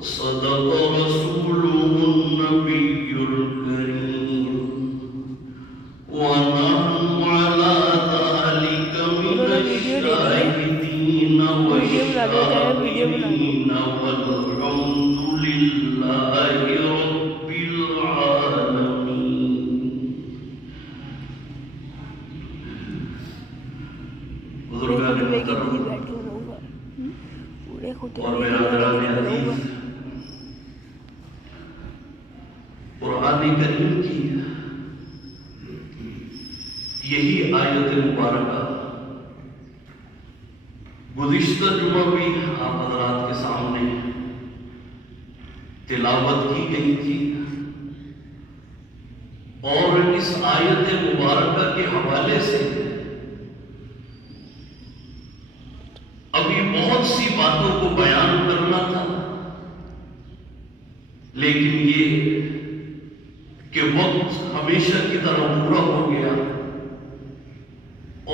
صدق رسوله النبي الكريم ونحن على ذلك من الشاهدين والشاكرين والحمد لله رب العالمين. بزرگان محترم اور برادران عزیز، قرآن کریم کی یہی آیت مبارکہ گزشتہ جمعہ بھی آپ حضرات کے سامنے تلاوت کی گئی تھی، اور اس آیت مبارکہ کے حوالے سے ابھی بہت سی باتوں کو بیان کرنا تھا، لیکن یہ کہ وقت ہمیشہ کی طرح پورا ہو گیا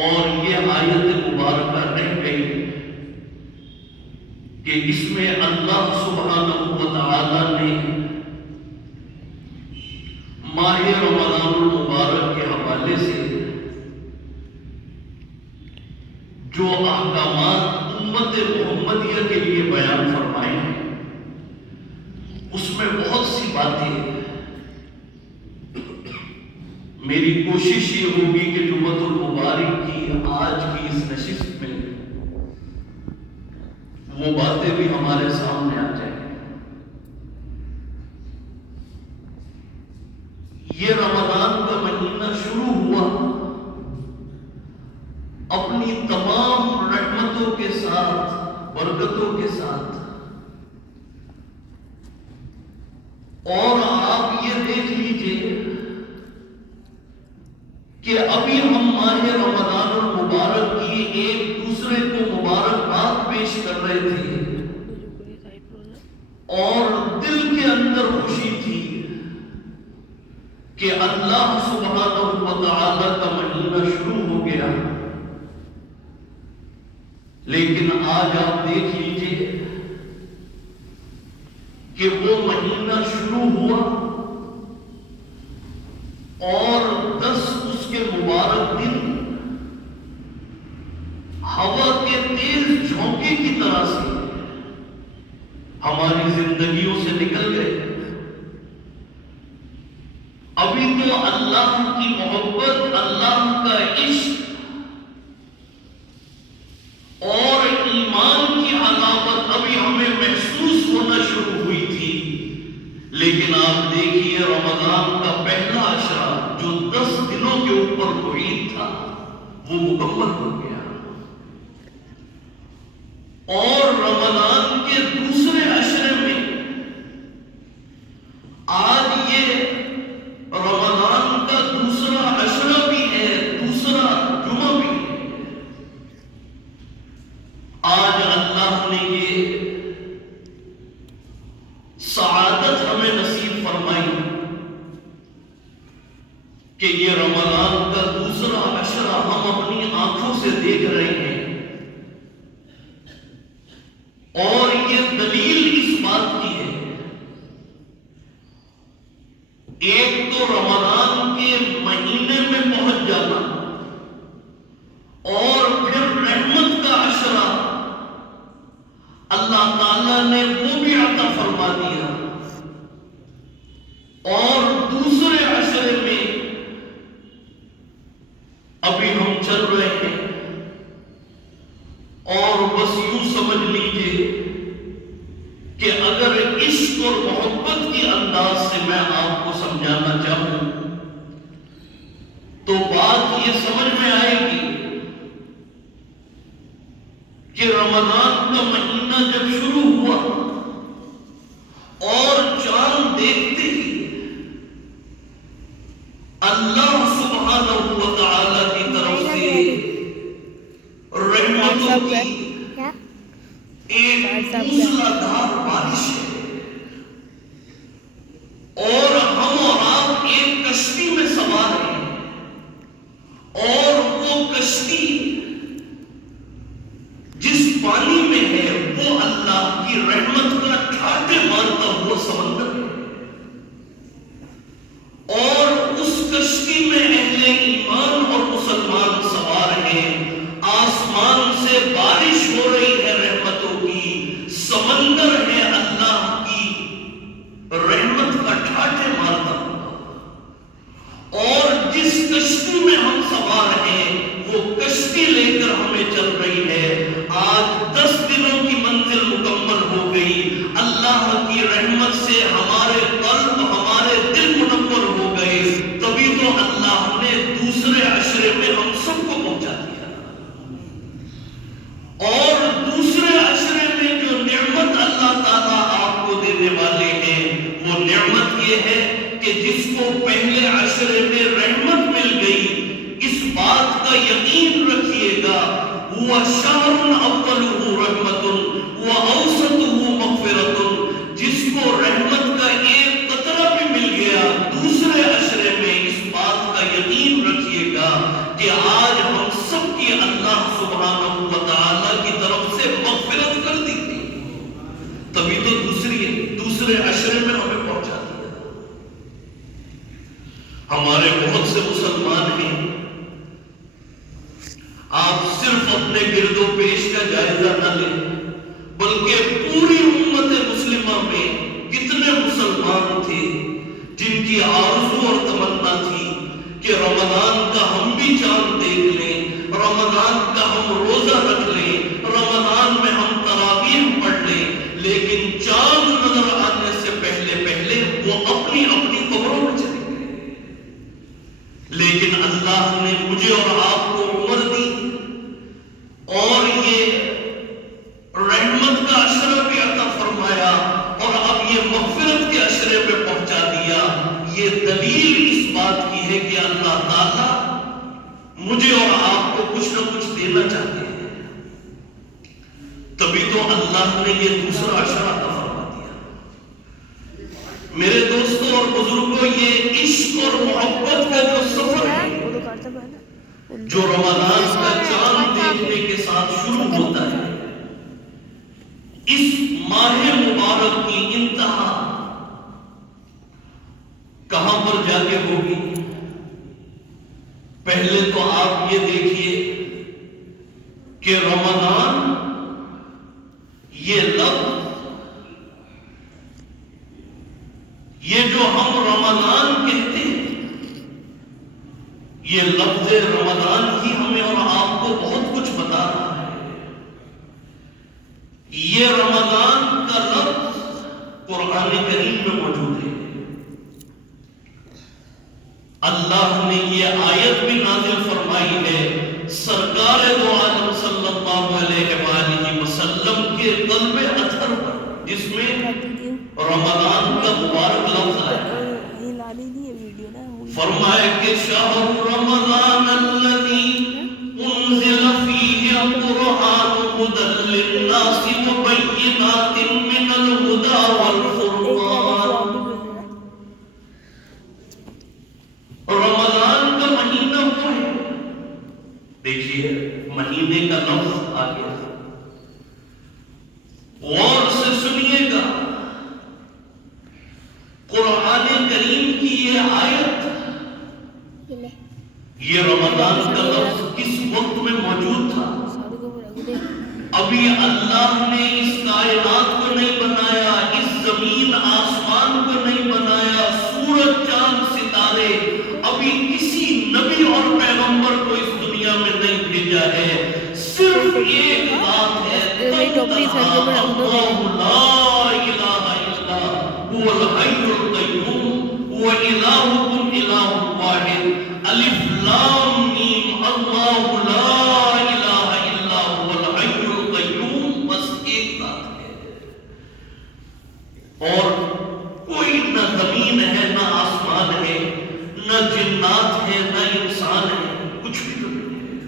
اور یہ آیت مبارکہ رہ گئی کہ اس میں اللہ سبحانہ و تعالی نے ماہ رمضان المبارک کے حوالے سے جو احکامات امت محمدیہ کے لیے بیان فرمائے ہیں، اس میں بہت سی باتیں میری کوشش یہ ہوگی کہ جمعۃ المبارک کی آج کی اس نشست میں وہ باتیں بھی ہمارے سامنے آ جائیں. یہ رمضان کا مہینہ شروع ہوا اپنی تمام رحمتوں کے ساتھ، برکتوں کے ساتھ، اور آپ یہ دیکھ لیجئے کہ ابھی ہم ماہ رمضان المبارک کی ایک دوسرے کو مبارکباد پیش کر رہے تھے اور دل کے اندر خوشی تھی کہ اللہ سبحانہ و تعالی کا مہینہ شروع ہو گیا. لیکن آج آپ دیکھ لیجئے کہ وہ مہینہ شروع ہوا اور 10 اس کے مبارک دن ہوا کے تیز جھونکے کی طرح سے ہماری زندگیوں سے نکل گئے. ابھی تو اللہ کی محبت، اللہ کا عشق اور ایمان کی علامت ابھی ہمیں محسوس ہونا شروع ہوئی تھی، لیکن آپ دیکھیے رمضان کا پہلا عشرہ جو 10 دنوں کے اوپر محیط تھا وہ مکمل ہو گیا، اور رمضان کے دوسرے عشرے میں آج یہ رمضان کا دوسرا عشرہ بھی ہے، دوسرا جمعہ بھی ہے. آج اللہ نے یہ سعادت ہمیں نصیب فرمائی کہ یہ رمضان کا دوسرا عشرہ ہم اپنی آنکھوں سے دیکھ رہے ہیں، اور یہ دلیل اس بات کی ہے، ایک تو رمضان کے مہینے میں پہنچ جانا اور پھر رحمت کا عشرہ اللہ تعالیٰ نے وہ بھی عطا فرما دیا، اور دوسرے عشرے میں ابھی ہم چل رہے ہیں، اور بس یوں سمجھ لیجئے کہ اگر عشق اور محبت کے انداز سے میں آپ کو سمجھانا چاہوں تو بات یہ سمجھ میں آئے گی کہ رمضان کا مہینہ جب شروع ہوا اور چاند دیکھتے ہی اللہ سبحانہ و تعالی کی طرف سے رحمتوں کی ایک موسلادھار بارش ہے، اور ہم اور آپ ایک کشتی میں سوار ہیں، اور وہ کشتی جس پانی میں ہے وہ اللہ کی رحمت سمندر ہے اللہ کی رحمت کا ٹھاٹھے مارتا ہوا، اور جس کشتی میں ہم سوار ہیں وہ کشتی لے کر ہمیں چل رہی ہے۔ آج 10 دنوں کی منزل مکمل ہو گئی، اللہ کی رحمت سے ہمارے قلب ہمارے دل منور ہو گئے، تبھی تو اللہ نے دوسرے عشرے میں ہم سب کو پہنچا دیا۔ اور دوسرے عشرے میں جو نعمت اللہ تعالیٰ آپ کو دینے والے ہیں وہ نعمت یہ ہے کہ جس کو پہلے عشرے میں رحمت مل گئی، اس بات کا یقین رکھیے گا، وہ شہر اولہ رحمت و اوسطہ مغفرت، جس کو رحمت کا ایک قطرہ بھی مل گیا دوسرے عشرے میں، اس بات کا یقین رکھیے گا کہ آج ہم سب کی اللہ سبحانہ و تعالیٰ کی طرف سے مغفرت کر دی تھی، تبھی تو دوسرے عشرے میں ہمیں پہنچا دیا۔ ہمارے بہت سے مسلمان ہیں، آپ صرف اپنے گرد و پیش کا جائزہ نہ لیں، بلکہ پوری امت مسلمہ میں کتنے مسلمان تھے جن کی آرزو اور تمنا تھی کہ رمضان کا ہم بھی چاند دیکھ لیں، رمضان کا ہم روزہ رکھ لیں، رمضان میں ہم تراویح پڑھ لیں، لیکن چاند نظر آنے سے پہلے وہ اپنی قبروں میں چلے گئے۔ لیکن اللہ نے مجھے اور آپ کو عمر دی اور یہ رحمت کا عشرہ بھی عطا فرمایا، اور اب یہ مغفرت کے عشرے پہ پہنچا دیا۔ یہ دلیل اس بات کی ہے کہ اللہ تعالیٰ مجھے اور آپ کو کچھ نہ کچھ دینا چاہتے ہیں، تبھی تو اللہ نے یہ دوسرا عشرہ عطا فرما دیا۔ میرے دوستوں اور بزرگوں، یہ عشق اور محبت کا جو سفر ہے جو رمضان کا چاند دیکھنے کے ساتھ شروع ہوتا ہے، اس ماہ مبارک کی انتہا کہاں پر جا کے ہوگی؟ پہلے تو آپ یہ دیکھیے کہ رمضان یہ لفظ، یہ جو ہم رمضان کہتے ہیں، یہ لفظ رمضان ہی ہمیں اور آپ کو بہت کچھ بتا رہا ہے۔ یہ رمضان کا لفظ قرآن کریم میں موجود ہے۔ اللہ نے یہ آیت بھی نازل فرمائی ہے سرکار دو عالم صلی اللہ علیہ وآلہ وسلم کے قلب اطہر پر، جس میں رمضان کا مبارک لفظ ہے۔ فرمائے کہ شہر رمضان الذی انزل فیہ القرآن ھدی للناس وبینات من الھدی والفرقان۔ رمضان کا مہینہ وہ ہے، دیکھیے مہینے کا لفظ آ گیا، غور سے سنیے گا، قرآن کریم کی یہ آیت، یہ رمضان کا لفظ کس وقت میں موجود تھا؟ ابھی اللہ نے اس کائنات کو نہیں بنایا، اس زمین آسمان کو نہیں بنایا، سورج چاند ستارے، ابھی کسی نبی اور پیغمبر کو اس دنیا میں نہیں بھیجا ہے، صرف ایک بات ہے، اللہ لا الہ الا هو الحی القیوم وإلہکم الہ واحد، الف لام میم، اللہ لا الہ الا هو الحی القیوم، بس ایک بات ہے۔ اور کوئی نہ زمین ہے، نہ آسمان ہے، نہ جنات ہے، نہ انسان ہے، کچھ بھی نہیں ہے۔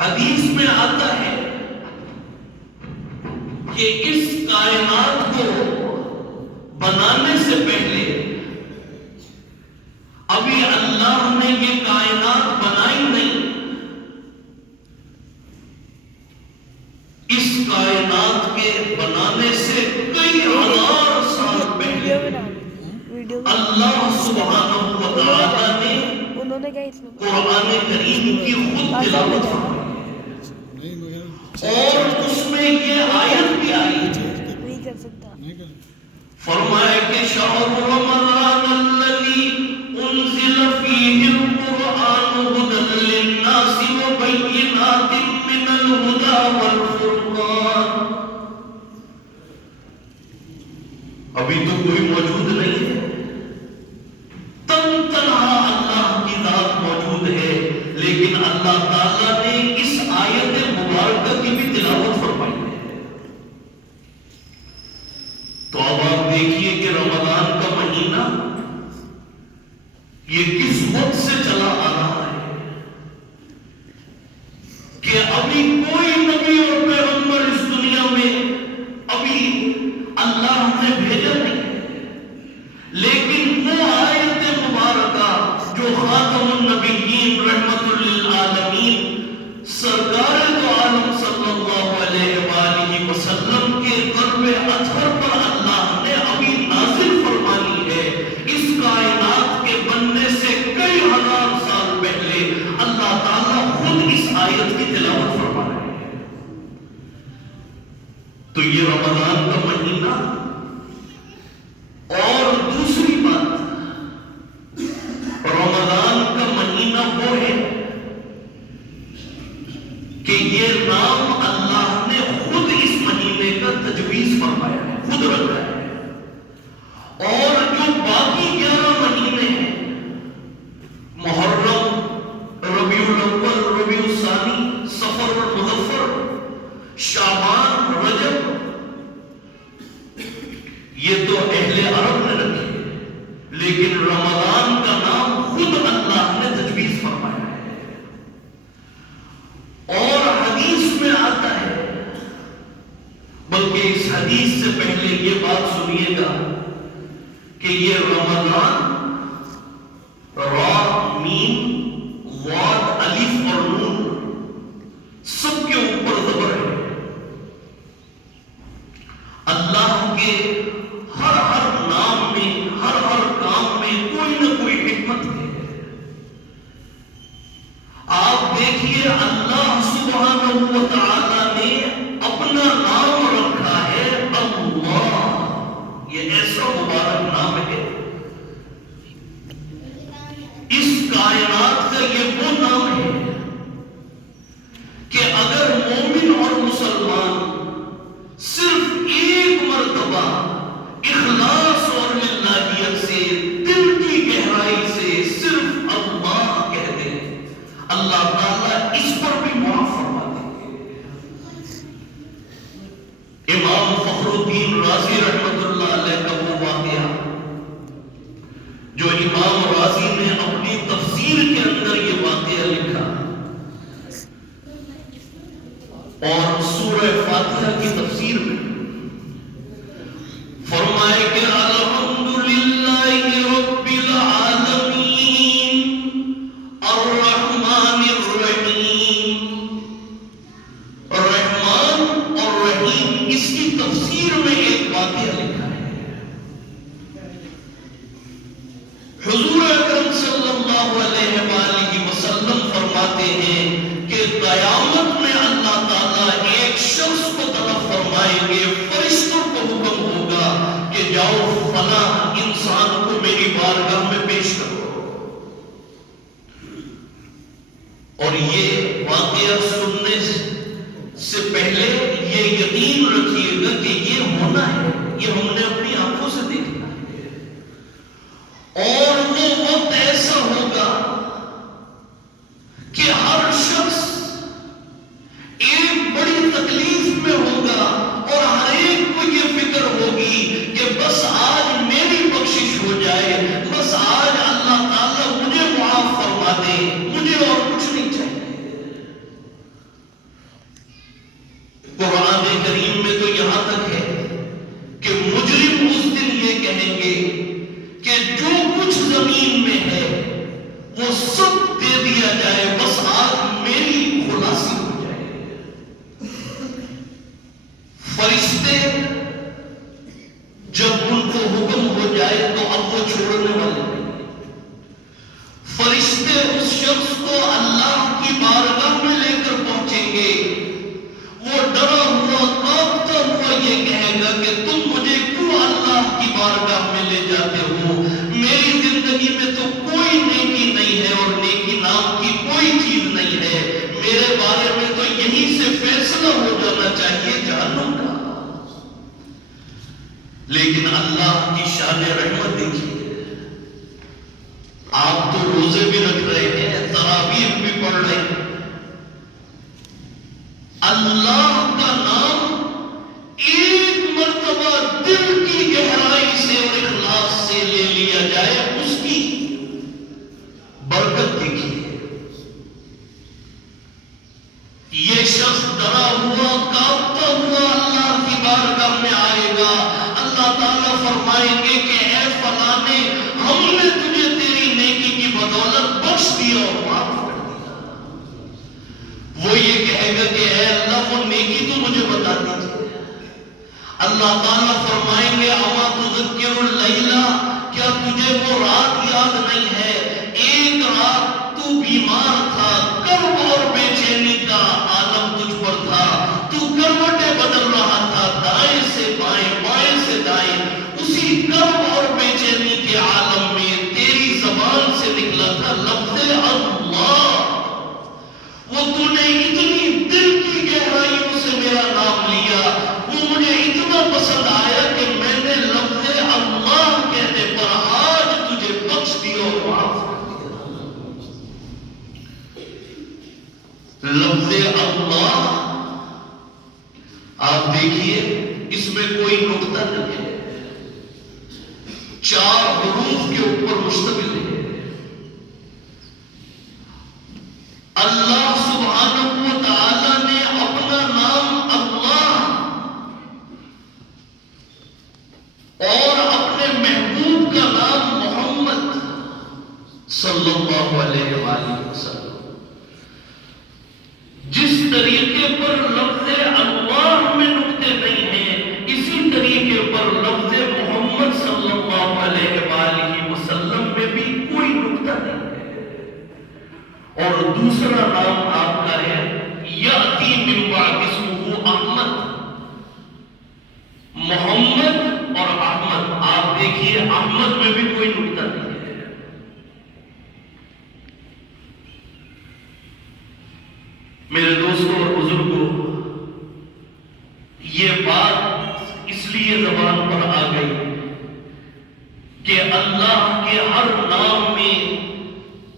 حدیث میں آتا ہے کہ اس کائنات کو بنانے سے پہلے ابھی اللہ نے یہ کائنات بنائی نہیں، اس کائنات کے بنانے سے کئی ہزار سال پہلے اللہ سبحانہ و تعالیٰ نے قرآن کریم کی خود تلاوت فرمائی، اور اس میں فرمایا کہ شہر رمضان الذی انزل فیہ القرآن ھدی للناس وبینات من الہدی والفرقان. ابھی تو کوئی موجود نہیں ہے، تنہا اللہ کی ذات موجود ہے، لیکن اللہ تعالیٰ نے اس آیت مبارکہ کی بھی تلاوت فرمائی ہے. تو اب آپ دیکھیے کہ رمضان کا مہینہ یہ کس وقت سے چلا آ رہا ہے کہ ابھی کوئی نبی اور پیغمبر اس دنیا میں ابھی اللہ نے بھیجا نہیں، لیکن وہ آیت مبارکہ جو خاتم النبیین رحمت للعالمین سرکار دو عالم صلی اللہ علیہ وآلہ وسلم کے قلب اطہر پر اللہ نے ابھی نازل فرمانی ہے. اس کائنات کے بننے سے کئی ہزار سال پہلے اللہ تعالیٰ خود اس آیت کی تلاوت فرما رہے ہیں. تو یہ رمضان کا مہینہ. اور دوسری بات، رمضان کا مہینہ وہ ہے کہ یہ نام اللہ نے خود اس مہینے کا تجویز فرمایا ہے، خود رکھا ہے. اور جو باقی 11 مہینے ہیں، محرم، ربیع الاول، ربیع الثانی، صفر اور مظفر، شعبان، رجب، یہ تو اہل عرب نے رکھے، لیکن رمضان کا نام خود اللہ نے تجویز فرمایا ہے. اور حدیث میں آتا ہے، بلکہ اس حدیث سے پہلے یہ بات سنیے گا کہ یہ رمضان را، میم، ضاد، الف اور نون سب کے اوپر زبر ہے. اللہ کے ہر نام میں، ہر کام میں کوئی نہ کوئی حکمت ہے. آپ دیکھیے اللہ سبحانہ و تعالی نے اپنا نام رکھا ہے اللہ. یہ ایسا مبارک نام ہے، اس کائنات کا یہ وہ نام ہے کہ اگر مومن اور مسلمان صرف ایک مرتبہ اخلاص اور للہیت سے، دل کی گہرائی سے صرف اللہ کہہ دیں، اللہ تعالیٰ اس پر بھی معاف فرما دیں گے. امام فخر الدین رازی رحمت اللہ علیہ کا وہ واقعہ جو امام رازی نے اپنی تفسیر کے اندر یہ واقعہ لکھا، اور سورہ فاتحہ کی تفسیر میں فرمائے کہ الحمدللہ رب العالمین الرحمن الرحیم. رحمان اور رحیم، اس کی تفسیر میں ایک واقعہ لکھا ہے. حضور اکرم صلی اللہ علیہ وآلہ وسلم فرماتے ہیں کہ قیامت میں اللہ تعالیٰ ایک شخص کو طلب فرمائیں گے، فرشتوں کو حکم ہوگا کہ جاؤ فلاں انسان کو میری بارگاہ میں پیش کرو. اور یہ واقعہ سننے سے پہلے یہ یقین رکھیے گا کہ یہ ہونا ہے، یہ ہم نے اپنی آنکھوں سے دیکھنا ہے. اور وہ وقت ایسا ہوگا کہ ہر شخص ایک بڑی تکلیف میں ہوگا، اور ہر ایک کو یہ فکر ہوگی کہ بس آج میری بخشش ہو جائے، بس آج اللہ تعالیٰ مجھے معاف فرما دے، مجھے اور کچھ نہیں چاہیے. قرآن کریم میں تو یہاں تک ہے کہ مجرم اس دن یہ کہیں گے کہ جو کچھ زمین میں ہے وہ سب دے دیا جائے، بس آج میری خلاصی ہو جائے. فرشتے جب ان کو حکم ہو جائے تو اب وہ چھوڑنے والے نہیں. فرشتے اس شخص کو اللہ کی بارگاہ میں لے کر پہنچیں گے. وہ ڈرا ہوا، کانپتا ہوا یہ کہے گا کہ تم مجھے کیوں اللہ کی لیکن اللہ کی شان رحمت دیکھیے، آپ تو روزے بھی رکھ رہے ہیں، تراویح بھی پڑھ رہے ہیں، اللہ کا نام ایک مرتبہ دل کی گہرائی سے اور اخلاص سے لے لیا جائے، اس کی برکت دیکھیے۔ یہ شخص ڈرا ہوا کانپتا ہوا اللہ کی بارگاہ میں آئے گا، اللہ تعالیٰ فرمائیں گے کہ اے فلانے، ہم نے تجھے تیری نیکی کی بدولت بخش دیا اور معاف کر دیا۔ وہ یہ کہے گا کہ اے اللہ، وہ نیکی تو مجھے بتا دیجیے۔ اللہ تعالیٰ فرمائیں گے اما تذکر اللیلہ، کیا تجھے وہ رات یاد نہیں ہے؟ ایک رات تو بیمار تھا، کرب اور بے چینی کا عالم تجھ پر تھا، تو کروٹیں بدل رہا تھا، دائیں سے بائیں بائیں سے دائیں، اسی کرب اور بے چینی کے عالم میں تیری زبان سے نکلا تھا لفظ اللہ، وہ تو نے اتنی دل کی گہرائیوں سے میرا نام لیا، وہ مجھے اتنا پسند آیا کہ میں نے لفظ اللہ کہنے پر آج تجھے بخش دیا اور معاف کر دیا۔ لفظ اللہ، آپ دیکھیے اس میں کوئی نقطہ نہیں ہے، 4 حروف کے اوپر مشتمل ہے۔ اللہ سبحانہ و تعالی نے اپنا نام اللہ اور اپنے محبوب کا نام محمد صلی اللہ علیہ وآلہ وسلم، جس طریقے پر لفظ اللہ میں نقطے نہیں ہیں، اسی طریقے پر لفظ محمد صلی اللہ علیہ وآلہ وسلم میں بھی کوئی نقطہ نہیں ہے۔ اور دوسرا نام آپ کا ہے یاتی من بعد اسمہ احمد، محمد اور احمد، آپ دیکھیے احمد میں بھی کوئی نقطہ نہیں ہے۔ میرے دوستوں اور بزرگوں، یہ بات اس لیے زبان پر آ گئی کہ اللہ کے ہر نام میں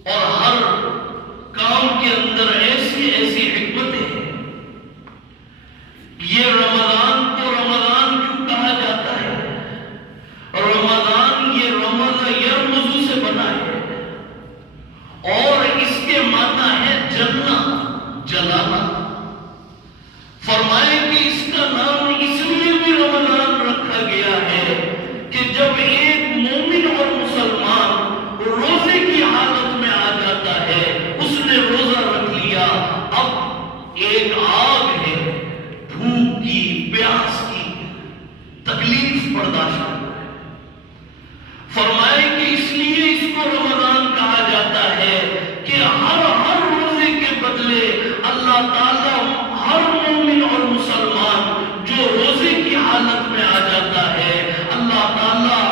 اور ہر کام کے اندر ایسی ایسی حکمتیں ہیں۔ یہ رمضان کو رمضان کیوں کہا جاتا ہے؟ رمضان یہ رمض یرمزو سے بنا ہے، اور اس کے معنی ہے جلنا، جلانا۔ فرمائے کہ اس کا نام اس لیے بھی رمضان رکھا گیا ہے کہ جب ایک مومن اور مسلمان روزے کی حالت میں آ جاتا ہے، اس نے روزہ رکھ لیا، اب ایک آگ ہے، بھوک کی، پیاس کی، تکلیف برداشت کرنا ہے۔ فرمائے کہ اس لیے اس کو رمضان کہا جاتا ہے کہ ہر روزے کے بدلے اللہ تعالیٰ ہر مومن اور مسلمان جو روزے کی حالت میں آ جاتا ہے، اللہ تعالیٰ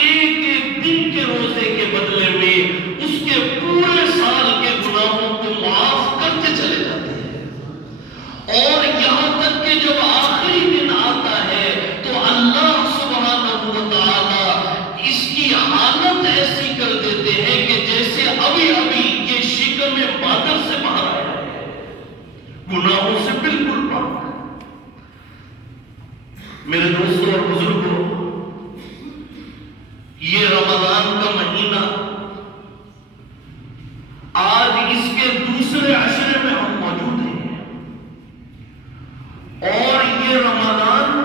ایک ایک دن کے روزے کے بدلے میں اس کے پورے سال کے گناہوں کو معاف کرتے چلے جاتے ہیں، اور یہاں تک کہ جب آخری دن آتا ہے تو اللہ سبحانہ و تعالی اس کی حالت ایسی کر دیتے ہیں کہ جیسے ابھی ابھی یہ شکم بادل سے باہر آیا ہے، گناہوں سے بالکل پاک۔ میرے دوستوں اور بزرگوں، یہ رمضان کا مہینہ آج اس کے دوسرے عشرے میں ہم موجود ہیں، اور یہ رمضان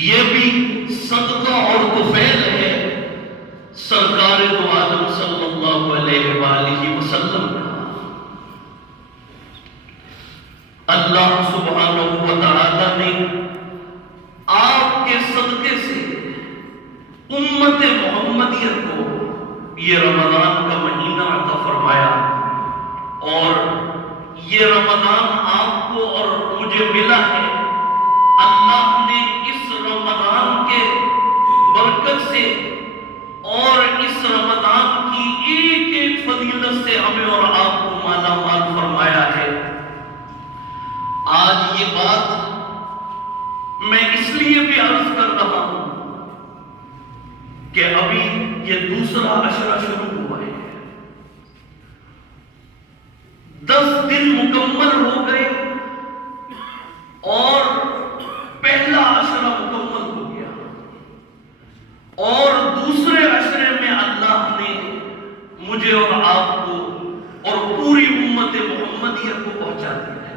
یہ بھی صدقہ اور طفیل ہے سرکار دو عالم صلی اللہ علیہ وآلہ وسلم کا۔ اللہ سبحانہ و تعالی نے آپ کے صدقے سے امت محمدیت کو یہ رمضان کا مہینہ عطا فرمایا، اور یہ رمضان آپ کو اور مجھے ملا ہے۔ اللہ نے اس رمضان کے برکت سے اور اس رمضان کی ایک ایک فضیلت سے ہمیں اور آپ کو مالا مال فرمایا ہے۔ آج یہ بات میں اس لیے بھی عرض کر رہا ہوں کہ ابھی یہ دوسرا عشرہ شروع ہوا ہے، 10 دن مکمل ہو گئے اور پہلا عشرہ مکمل ہو گیا، اور دوسرے عشرے میں اللہ نے مجھے اور آپ کو اور پوری امت محمدیہ کو پہنچا دیا ہے۔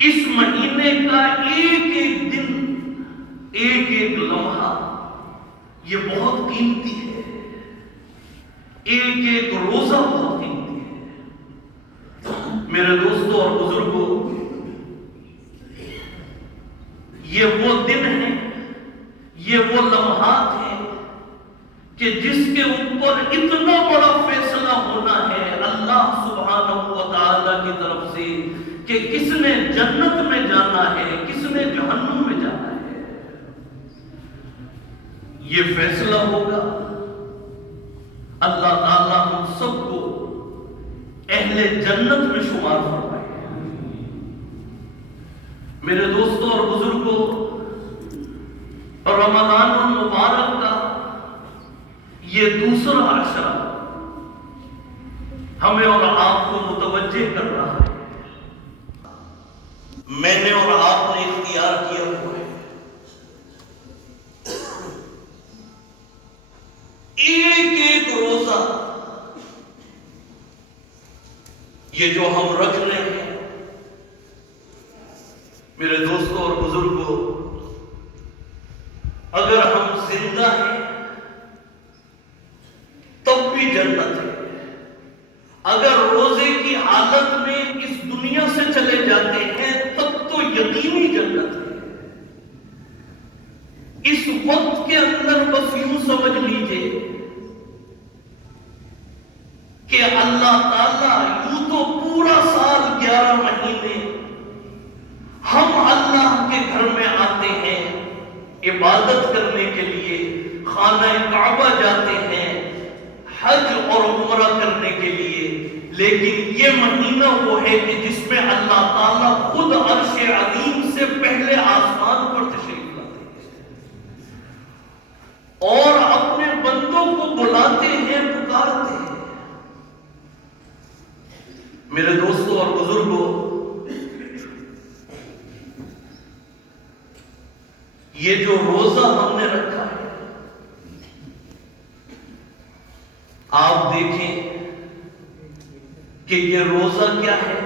اس مہینے کا ایک ایک دن، ایک ایک لمحہ یہ بہت قیمتی ہے، ایک ایک روزہ بہت قیمتی ہے۔ میرے دوستوں اور بزرگوں، یہ وہ دن ہیں، یہ وہ لمحات ہیں کہ جس کے اوپر اتنا بڑا فیصلہ ہونا ہے اللہ سبحانہ و تعالی کی طرف سے کہ کس نے جنت میں جانا ہے، کس نے جہنم میں جانا ہے۔ یہ فیصلہ ہوگا، اللہ تعالیٰ ہم سب کو اہل جنت میں شمار فرمائے۔ میرے دوستوں اور بزرگوں، رمضان المبارک کا یہ دوسرا عشرہ ہمیں اور آپ کو متوجہ کر رہا ہے۔ میں نے اور آپ نے اختیار کیا ہوا ہے، ایک ایک روزہ یہ جو ہم رکھ رہے ہیں، میرے دوستوں اور بزرگوں، اگر ہم زندہ ہیں تب بھی جنت ہے، اگر روزے کی حالت میں اس دنیا سے چلے جاتے ہیں تب تو یقینی جنت ہے۔ اس وقت کے اندر بس یوں سمجھ لیجئے کہ اللہ تعالیٰ یوں تو پورا سال 11 مہینے ہم اللہ کے گھر میں آتے ہیں، عبادت کرنے کے لیے خانہ کعبہ جاتے ہیں، حج اور عمرہ کرنے کے لیے، لیکن یہ مہینہ وہ ہے کہ جس میں اللہ تعالیٰ خود عرش عظیم سے پہلے آسمان پر تشریف لاتے ہیں اور اپنے بندوں کو بلاتے ہیں، پکارتے ہیں۔ میرے دوستوں اور بزرگوں، یہ جو روزہ ہم نے رکھا ہے، آپ دیکھیں کہ یہ روزہ کیا ہے،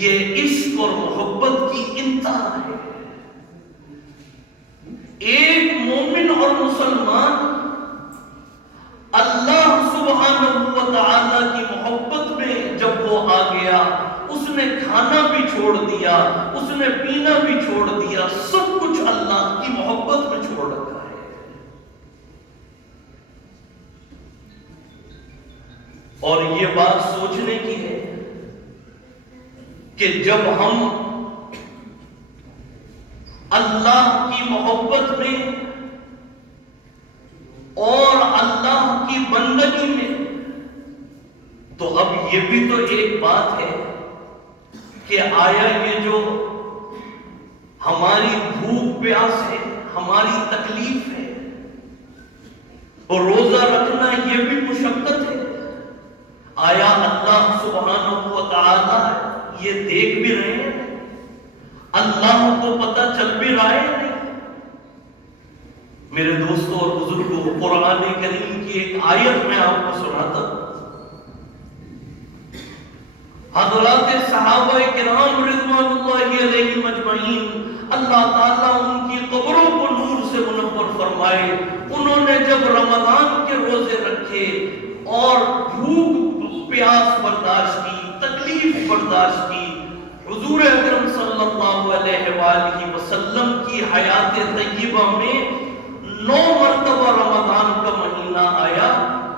یہ عشق اور محبت کی انتہا ہے۔ ایک مومن اور مسلمان اللہ سبحانہ و تعالی کی محبت میں جب وہ آ گیا، اس نے کھانا بھی چھوڑ دیا، اس نے پینا بھی چھوڑ دیا، سب کچھ اللہ کی محبت میں چھوڑ رکھا ہے۔ اور یہ بات سوچنے کی ہے کہ جب ہم اللہ کی محبت میں اور اللہ کی بندگی میں، تو اب یہ بھی تو ایک بات ہے کہ آیا یہ جو ہماری بھوک پیاس ہے، ہماری تکلیف ہے، اور روزہ رکھنا یہ بھی مشقت ہے، آیا اللہ سبحانہ و تعالی یہ دیکھ بھی رہے ہیں؟ اللہ کو پتہ چل بھی رہا ہے؟ میرے دوستوں اور بزرگوں، قرآن کریم کی ایک آیت میں آپ کو سناتا ہوں۔ حضرات صحابہ کرام رضوان اللہ علیہم اجمعین، اللہ تعالیٰ ان کی قبروں کو نور سے منور فرمائے، انہوں نے جب رمضان کے روزے رکھے اور بھوک پیاس برداشت کی، تکلیف برداشت کی، حضور اکرم صلی اللہ علیہ وآلہ وسلم کی حیات طیبہ میں 9 مرتبہ رمضان کا مہینہ آیا،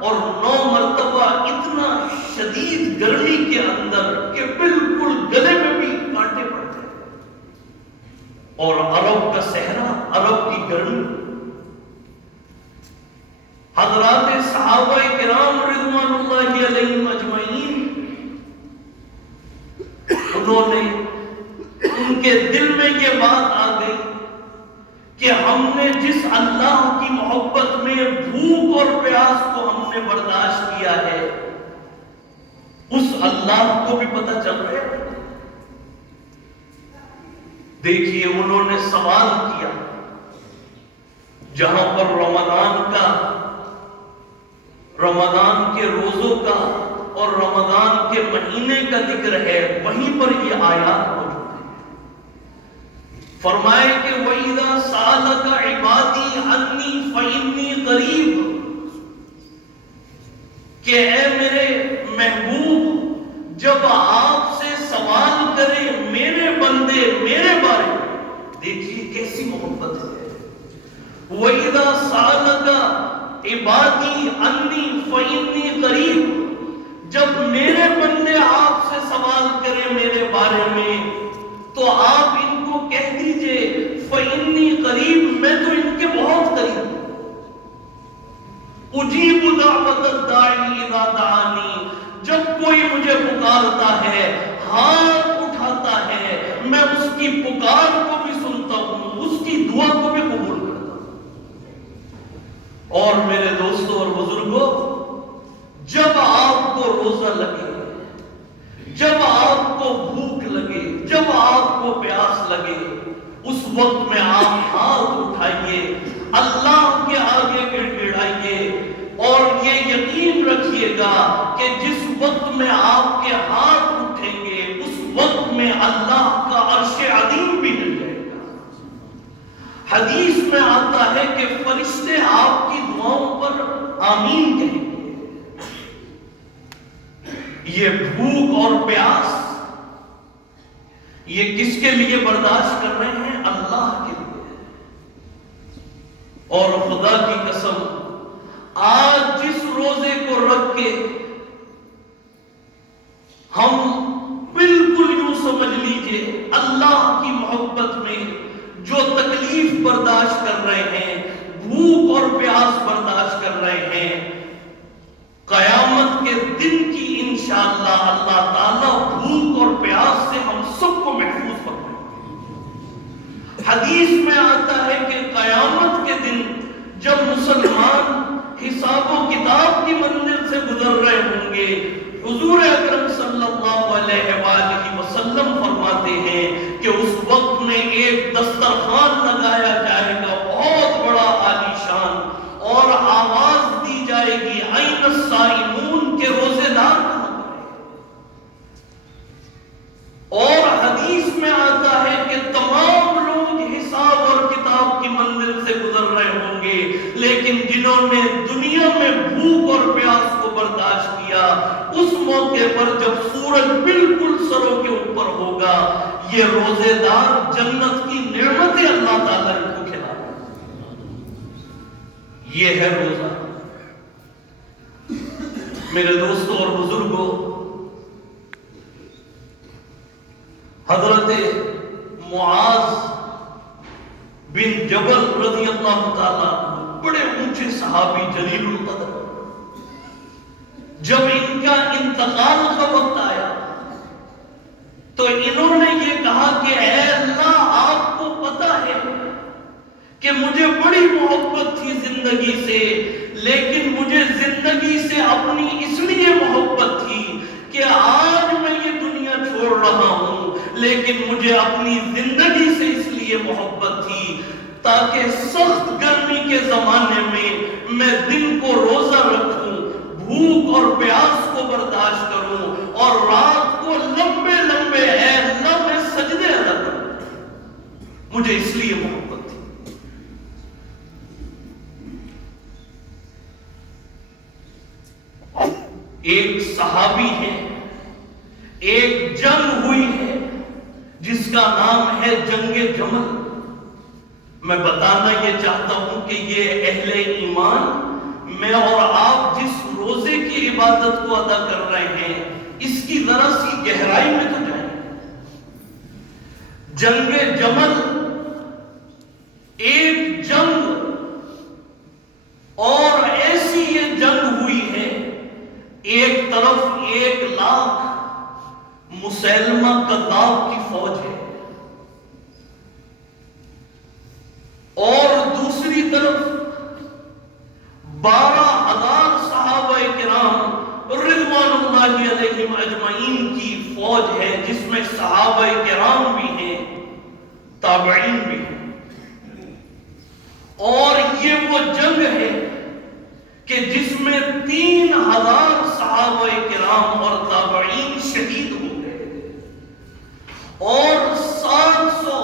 اور 9 مرتبہ اتنا شدید گرمی کے اندر کہ بالکل گلے میں بھی کانٹے پڑتے، اور عرب کا صحرا، عرب کی گرمی، حضرات صحابہ کرام رضوان اللہ علیہم اجمعین، انہوں نے ان کے دل میں یہ بات آ گئی کہ ہم نے جس اللہ کی محبت میں بھوک اور پیاس کو ہم نے برداشت کیا ہے، اس اللہ کو بھی پتہ چل رہا ہے۔ دیکھیے انہوں نے سوال کیا، جہاں پر رمضان کے روزوں کا اور رمضان کے مہینے کا ذکر ہے، وہیں پر یہ آیات موجود ہے۔ فرمائے کہ وَإِذَا سَأَلَكَ عِبَادِي عَنِّي فَإِنِّي قَرِيبٌ، کہ اے میرے محبوب، جب آپ سے سوال کرے میرے بندے میرے بارے میں، دیکھیے کیسی محبت ہے۔ وَإِذَا سَأَلَكَ عبادی انی فإنی قریب، جب میرے بندے آپ سے سوال کریں میرے بارے میں تو آپ ان کو کہہ دیجئے فإنی قریب، میں تو ان کے بہت قریب ہوں۔ اجیب دعوت الداعی اذا دعانی، جب کوئی مجھے پکارتا ہے، ہاتھ اٹھاتا ہے، میں اس کی پکار کو بھی سنتا ہوں، اس کی دعا کو بھی قبول کرتا ہوں۔ اور میرے دوستوں اور بزرگوں، جب آپ کو روزہ لگے، جب آپ کو بھوک لگے، جب آپ کو پیاس لگے، اس وقت میں آپ ہاتھ اٹھائیے، اللہ کے آگے گڑ گڑائیے، اور یہ یقین رکھیے گا کہ جس وقت میں آپ کے ہاتھ اٹھیں گے اس وقت میں اللہ کا عرش عظیم بھی ہل جائے گا۔ حدیث میں آتا ہے کہ فرشتے آپ کی دعاؤں پر آمین کہیں گے۔ یہ بھوک اور پیاس یہ کس کے لیے برداشت کر رہے ہیں؟ اللہ کے لیے۔ اور خدا کی قسم، آج جس روزے کو رکھ کے ہم بالکل یوں سمجھ لیجئے اللہ کی محبت میں جو تکلیف برداشت کر رہے ہیں، بھوک اور پیاس برداشت کر رہے ہیں، قیامت کے دن کی انشاءاللہ اللہ تعالیٰ بھوک اور پیاس سے ہم سب کو محفوظ فرمائیں گے۔ حدیث میں آتا ہے کہ قیامت کے دن جب مسلمان حساب و کتاب کی منزل سے گزر رہے ہوں گے، حضور اکرم صلی اللہ علیہ وآلہ وسلم فرماتے ہیں کہ اس وقت میں ایک دسترخوان لگایا جائے گا بہت بڑا عالیشان، اور آواز دی جائے گی اَیْنَ الصَّائِمُونَ، کے روزے دار کہاں پر ہیں؟ اور حدیث میں آتا ہے کہ تمام لوگ حساب اور کتاب کی منزل سے گزر رہے ہوں گے، لیکن جنہوں نے دنیا میں بھوک اور پیاس کو برداشت کیا، اس موقع پر جب سورج بالکل سروں کے اوپر ہوگا، یہ روزے دار جنت کی نعمتیں اللہ تعالیٰ ان کو کھلا رہے ہیں۔ یہ ہے روزہ۔ میرے دوستوں اور بزرگوں، حضرت معاذ بن جبل رضی اللہ تعالیٰ بڑے اونچے صحابی جلیل القدر، جب ان کا انتقال کا وقت آیا تو انہوں نے یہ کہا کہ اے اللہ، آپ کو پتہ ہے کہ مجھے بڑی محبت تھی زندگی سے، لیکن مجھے زندگی سے اپنی اس لیے محبت تھی کہ آج میں یہ دنیا چھوڑ رہا ہوں، لیکن مجھے اپنی زندگی سے اس لیے محبت تھی تاکہ سخت گرمی کے زمانے میں دن کو روزہ رکھوں، بھوک اور پیاس کو برداشت کروں، اور رات کو لمبے لمبے اے اللہ میں سجدے ادا کروں۔ مجھے اس لیے محبت تھی۔ ایک صحابی ہے، ایک جنگ ہوئی ہے جس کا نام ہے جنگ جمل۔ میں بتانا یہ چاہتا ہوں کہ یہ اہل ایمان، میں اور آپ جس روزے کی عبادت کو ادا کر رہے ہیں اس کی ذرا سی گہرائی میں تو جائیں۔ جنگ جمل ایک جنگ، اور ایسی یہ جنگ ہوئی ہے، ایک طرف 1 لاکھ مسلمہ کذاب کی فوج ہے، اور دوسری طرف 12,000 صحابہ کرام رضوان اللہ علیہم اجمعین کی فوج ہے، جس میں صحابہ کرام بھی ہیں، تابعین بھی ہیں، اور یہ وہ جنگ ہے کہ جس میں 3,000 صحابہ کرام اور تابعین شہید ہو گئے، اور 700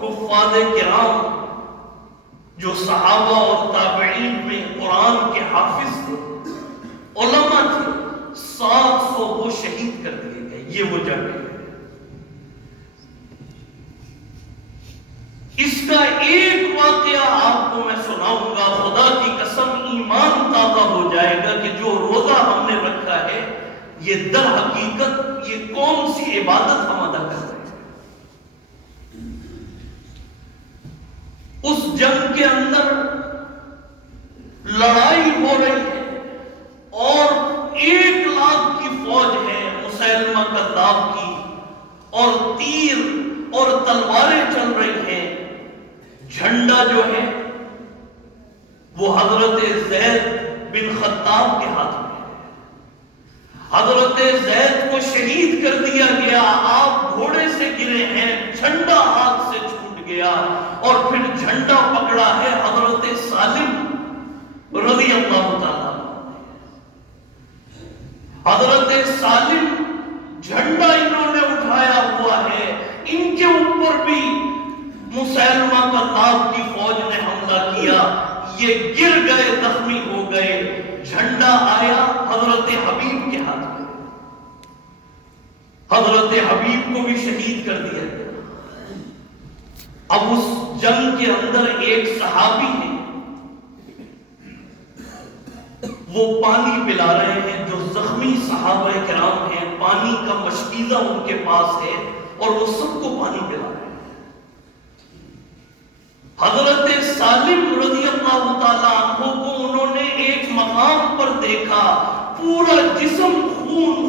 حفاظ کرام جو صحابہ اور تابعین میں قرآن کے حافظ تھے، علماء تھے، 700 وہ شہید کر دیے گئے۔ یہ وہ جنگ ہے۔ اس کا ایک واقعہ آپ کو میں سناؤں گا، خدا کی قسم ایمان تازہ ہو جائے گا کہ جو روزہ ہم نے رکھا ہے یہ در حقیقت یہ کون سی عبادت ہم ادا کر رہے ہیں۔ اس جنگ کے اندر لڑائی ہو رہی ہے اور 1,00,000 کی فوج ہے مسیلمہ کذاب کی، اور تیر اور تلواریں چل رہی ہیں۔ جھنڈا جو ہے وہ حضرت زید بن خطاب کے ہاتھ میں ہے۔ حضرت زید کو شہید کر دیا گیا، آپ گھوڑے سے گرے ہیں، جھنڈا ہاتھ سے چھوٹ گیا، اور پھر جھنڈا پکڑا ہے حضرت سالم رضی اللہ تعالیٰ۔ حضرت سالم جھنڈا انہوں نے اٹھایا ہوا ہے، ان کے اوپر بھی مسیلمہ کذاب کی فوج نے حملہ کیا، یہ گر گئے، زخمی ہو گئے۔ جھنڈا آیا حضرت حبیب کے ہاتھ میں، حضرت حبیب کو بھی شہید کر دیا گیا۔ اب اس جنگ کے اندر ایک صحابی ہے، وہ پانی پلا رہے ہیں، جو زخمی صحابہ کرام ہیں، پانی کا مشکیزہ ان کے پاس ہے، اور وہ سب کو پانی پلا رہے ہیں۔ حضرت سالم رضی اللہ تعالیٰ عنہ کو انہوں نے ایک مقام پر دیکھا، پورا جسم خون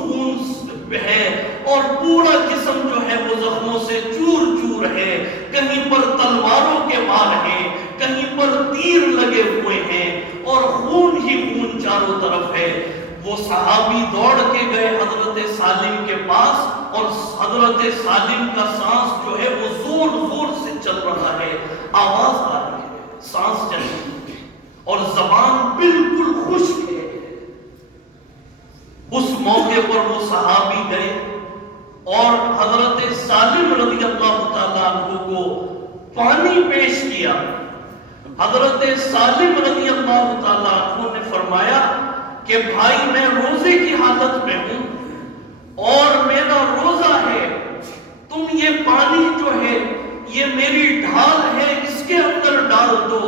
ہے، اور پورا جسم جو ہے وہ زخموں سے چور چور ہے، کہیں پر تلواروں کے وار ہیں، کہیں پر تیر لگے ہوئے ہیں، اور خون ہی خون چاروں طرف ہے۔ وہ صحابی دوڑ کے گئے حضرت سالم کے پاس، اور حضرت سالم کا سانس جو ہے وہ زور زور سے چل رہا ہے، آواز آ رہی ہے، سانس چل رہی ہے، اور زبان بالکل خشک ہے۔ اس موقع پر وہ صحابی گئے اور حضرت سالم رضی اللہ تعالیٰ عنہ کو پانی پیش کیا۔ حضرت سالم رضی اللہ تعالیٰ عنہ نے فرمایا کہ بھائی میں روزے کی حالت میں ہوں اور میرا روزہ ہے، تم یہ پانی جو ہے یہ میری ڈھال ہے، اس کے اندر ڈال دو،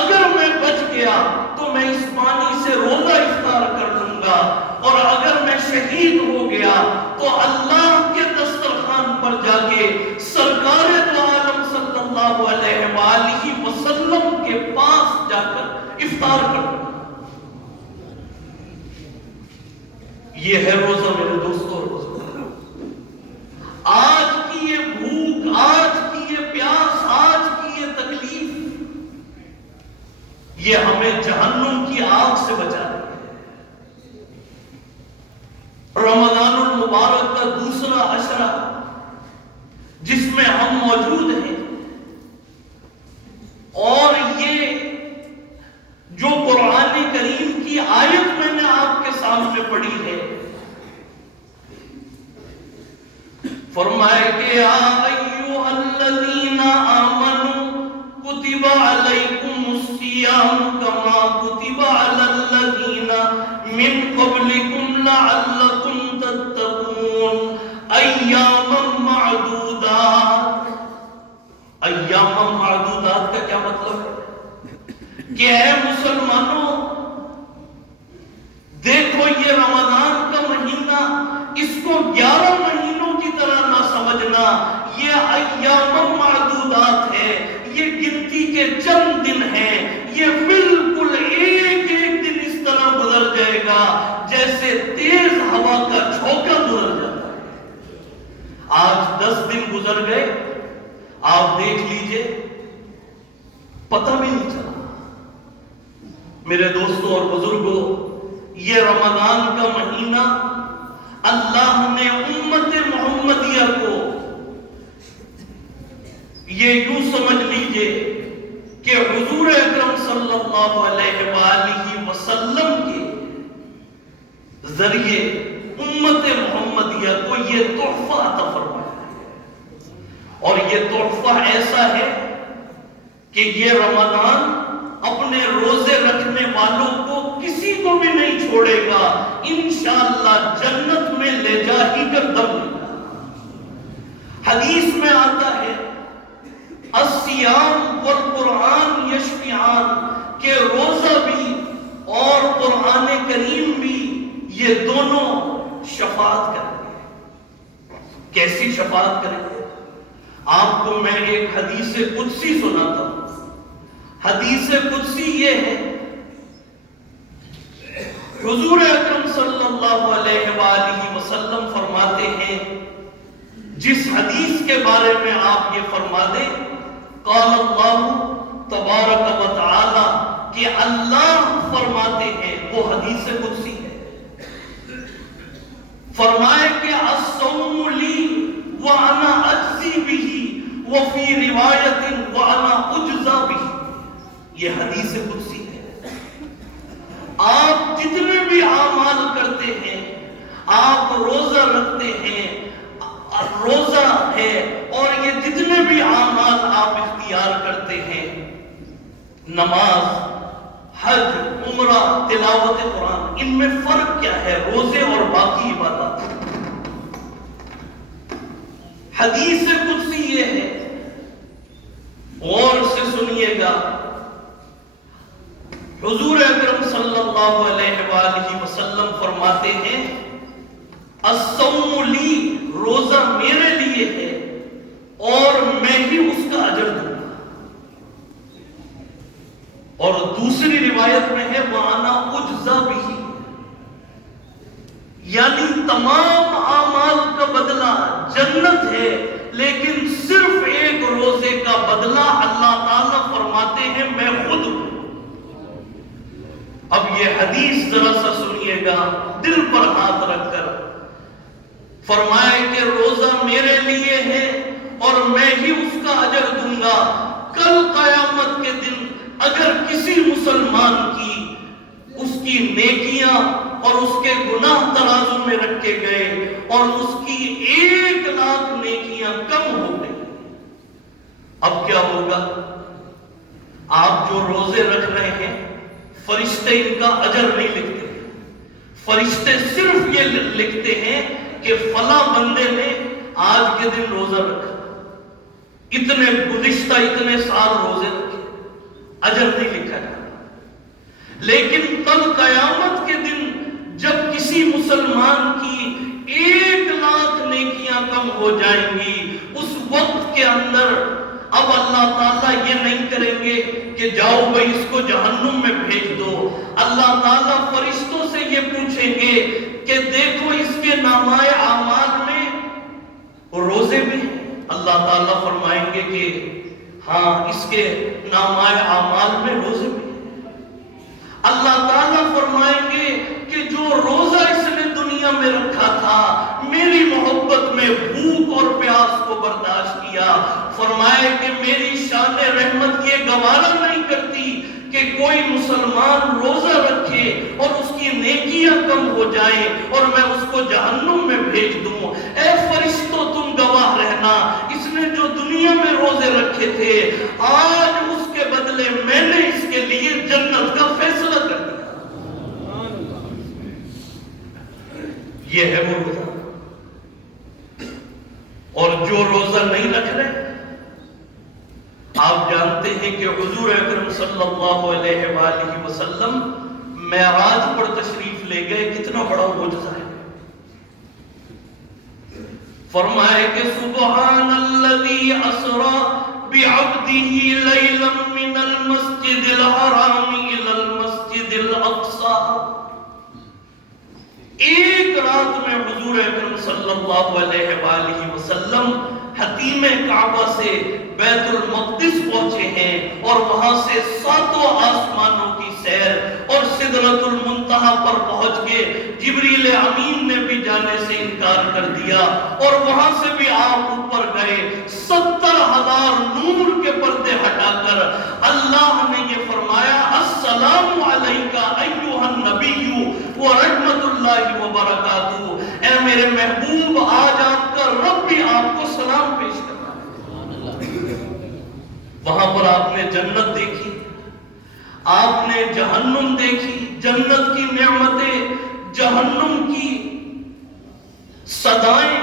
اگر میں بچ گیا تو میں اس پانی سے روزہ افطار کر لوں گا، اور اگر میں شہید ہو گیا تو اللہ کے دسترخوان پر جا کے سرکار دو عالم صلی اللہ علیہ وآلہ وسلم کے پاس جا کر افطار کر لوں گا۔ یہ ہے روزہ میرے دوستوں، روزہ۔ آج کی یہ بھوک، آج کی یہ پیاس، آج کی یہ تکلیف، یہ ہمیں جہنم کی آگ سے بچا رہی ہے۔ رمضان المبارک کا دوسرا عشرہ جس میں ہم موجود ہیں، اور یہ جو قرآن کریم کی آیت میں نے آپ کے سامنے پڑھی ہے، فرمائے کہ یا ایھا الذین آمنوا کتب علیکم الصیام کما کتب علی الذین من قبلکم لعلکم تتقون ایاما معدودات۔ ایاما معدودات کا کیا مطلب ہے؟ کہ اے مسلمانوں، دیکھو یہ رمضان کا مہینہ، اس کو 11 مہینوں کی طرح نہ سمجھنا، یہ ایام معدودات ہے، یہ گنتی کے چند دن ہیں، یہ بالکل ایک ایک دن اس طرح گزر جائے گا جیسے تیز ہوا کا جھونکا گزر جاتا ہے۔ آج 10 دن گزر گئے، آپ دیکھ لیجئے پتہ بھی نہیں چلا۔ میرے دوستوں اور بزرگوں، یہ رمضان کا مہینہ اللہ نے امت محمدیہ کو یہ یوں سمجھ لیجئے کہ حضور اکرم صلی اللہ علیہ وآلہ وسلم کے ذریعے امت محمدیہ کو یہ تحفہ عطا فرمایا ہے، اور یہ تحفہ ایسا ہے کہ یہ رمضان اپنے روزے رکھنے والوں کو کسی کو بھی نہیں چھوڑے گا، انشاءاللہ جنت میں لے جا ہی کر دم لے گا۔ حدیث میں آتا ہے الصیام والقرآن یشفعان، کہ روزہ بھی اور قرآن کریم بھی یہ دونوں شفاعت کریں گے۔ کیسی شفاعت کریں گے؟ آپ کو میں ایک حدیث قدسی سناتا ہوں۔ حدیث قدسی یہ ہے، حضور اکرم صلی اللہ علیہ وآلہ وسلم فرماتے ہیں، جس حدیث کے بارے میں آپ یہ فرما دیں قال اللہ تبارک و تعالی، کہ اللہ فرماتے ہیں، وہ حدیث قدسی ہے، فرمائے کہ الصوم لی وانا اجزی بہ وفی روایت وانا اجزا بہ، یہ حدیث قدسی ہے۔ آپ جتنے بھی اعمال کرتے ہیں، آپ روزہ رکھتے ہیں، روزہ ہے، اور یہ جتنے بھی اعمال آپ اختیار کرتے ہیں، نماز، حج، عمرہ، تلاوت قرآن، ان میں فرق کیا ہے روزے اور باقی عبادات؟ حدیث قدسی یہ ہے، غور سے سنیے گا، حضور اکرم صلی اللہ علیہ وآلہ وسلم فرماتے ہیں الصوم لی، روزہ میرے لیے ہے اور میں ہی اس کا اجر دوں گا، اور دوسری روایت میں ہے وَأَنَا أُجْزَى بِهِ، یعنی تمام اعمال کا بدلہ جنت ہے، لیکن صرف ایک روزے کا بدلہ اللہ تعالیٰ فرماتے ہیں میں خود ہوں۔ اب یہ حدیث ذرا سا سنیے گا دل پر ہاتھ رکھ کر، فرمائے کہ روزہ میرے لیے ہے اور میں ہی اس کا اجر دوں گا۔ کل قیامت کے دن اگر کسی مسلمان کی اس کی نیکیاں اور اس کے گناہ ترازو میں رکھے گئے اور اس کی 1,00,000 نیکیاں کم ہو گئی، اب کیا ہوگا؟ آپ جو روزے رکھ رہے ہیں، فرشتے ان کا اجر نہیں لکھتے، فرشتے صرف یہ لکھتے ہیں کہ فلاں بندے نے آج کے دن روزہ رکھا، اتنے گزشتہ اتنے سال روزے رکھے، اجر نہیں لکھا جاتا۔ لیکن کل قیامت کے دن جب کسی مسلمان کی 1,00,000 نیکیاں کم ہو جائیں گی، اس وقت کے اندر اب اللہ تعالیٰ یہ نہیں کریں گے کہ جاؤ بھائی اس کو جہنم میں بھیج دو، اللہ تعالیٰ فرشتوں سے یہ پوچھیں گے کہ دیکھو اس کے نامۂ اعمال میں روزے بھی ہیں، اللہ تعالیٰ فرمائیں گے کہ ہاں اس کے نامۂ اعمال میں روزے بھی ہیں۔ اللہ تعالیٰ فرمائیں گے کہ جو روزہ اس نے دنیا میں رکھا تھا، میری محبت میں بھوک اور پیاس کو برداشت کیا، فرمائے کہ میری شان رحمت یہ گوارا نہیں کرتی کہ کوئی مسلمان روزہ رکھے اور اس کی نیکیاں کم ہو جائیں اور میں اس کو جہنم میں بھیج دوں۔ اے فرشتوں تم گواہ رہنا، اس نے جو دنیا میں روزے رکھے تھے، آج اس کے بدلے میں نے اس کے لیے جنت کا فیصلہ کر دیا۔ یہ ہے وہ روزہ۔ اور جو روزہ نہیں رکھ رہے، آپ جانتے ہیں کہ حضور اکرم صلی اللہ علیہ وآلہ وسلم معراج پر تشریف لے گئے، کتنا بڑا معجزہ ہے۔ فرمائے کہ سبحان الذی اسری بعبدہ لیلا من المسجد الحرام الی المسجد الاقصی، ایک رات میں حضور اکرم صلی اللہ علیہ وآلہ وسلم حتیم کعبہ سے بیت المقدس پہنچے ہیں اور وہاں سے 7 آسمانوں کی سیر اور سدرۃ المنتہا پر پہنچ کے جبریل امین نے بھی جانے سے انکار کر دیا اور وہاں سے بھی آپ اوپر گئے 70,000 نور کے پردے ہٹا کر اللہ نے یہ فرمایا السلام علیکہ ایھا النبی ورحمۃ اللہ وبرکاتہ، اے میرے محبوب آج آپ کا رب بھی آپ کو سلام پیش کر رہا ہے۔ وہاں پر آپ نے جنت دیکھی، آپ نے جہنم دیکھی، جنت کی نعمتیں، جہنم کی صدائیں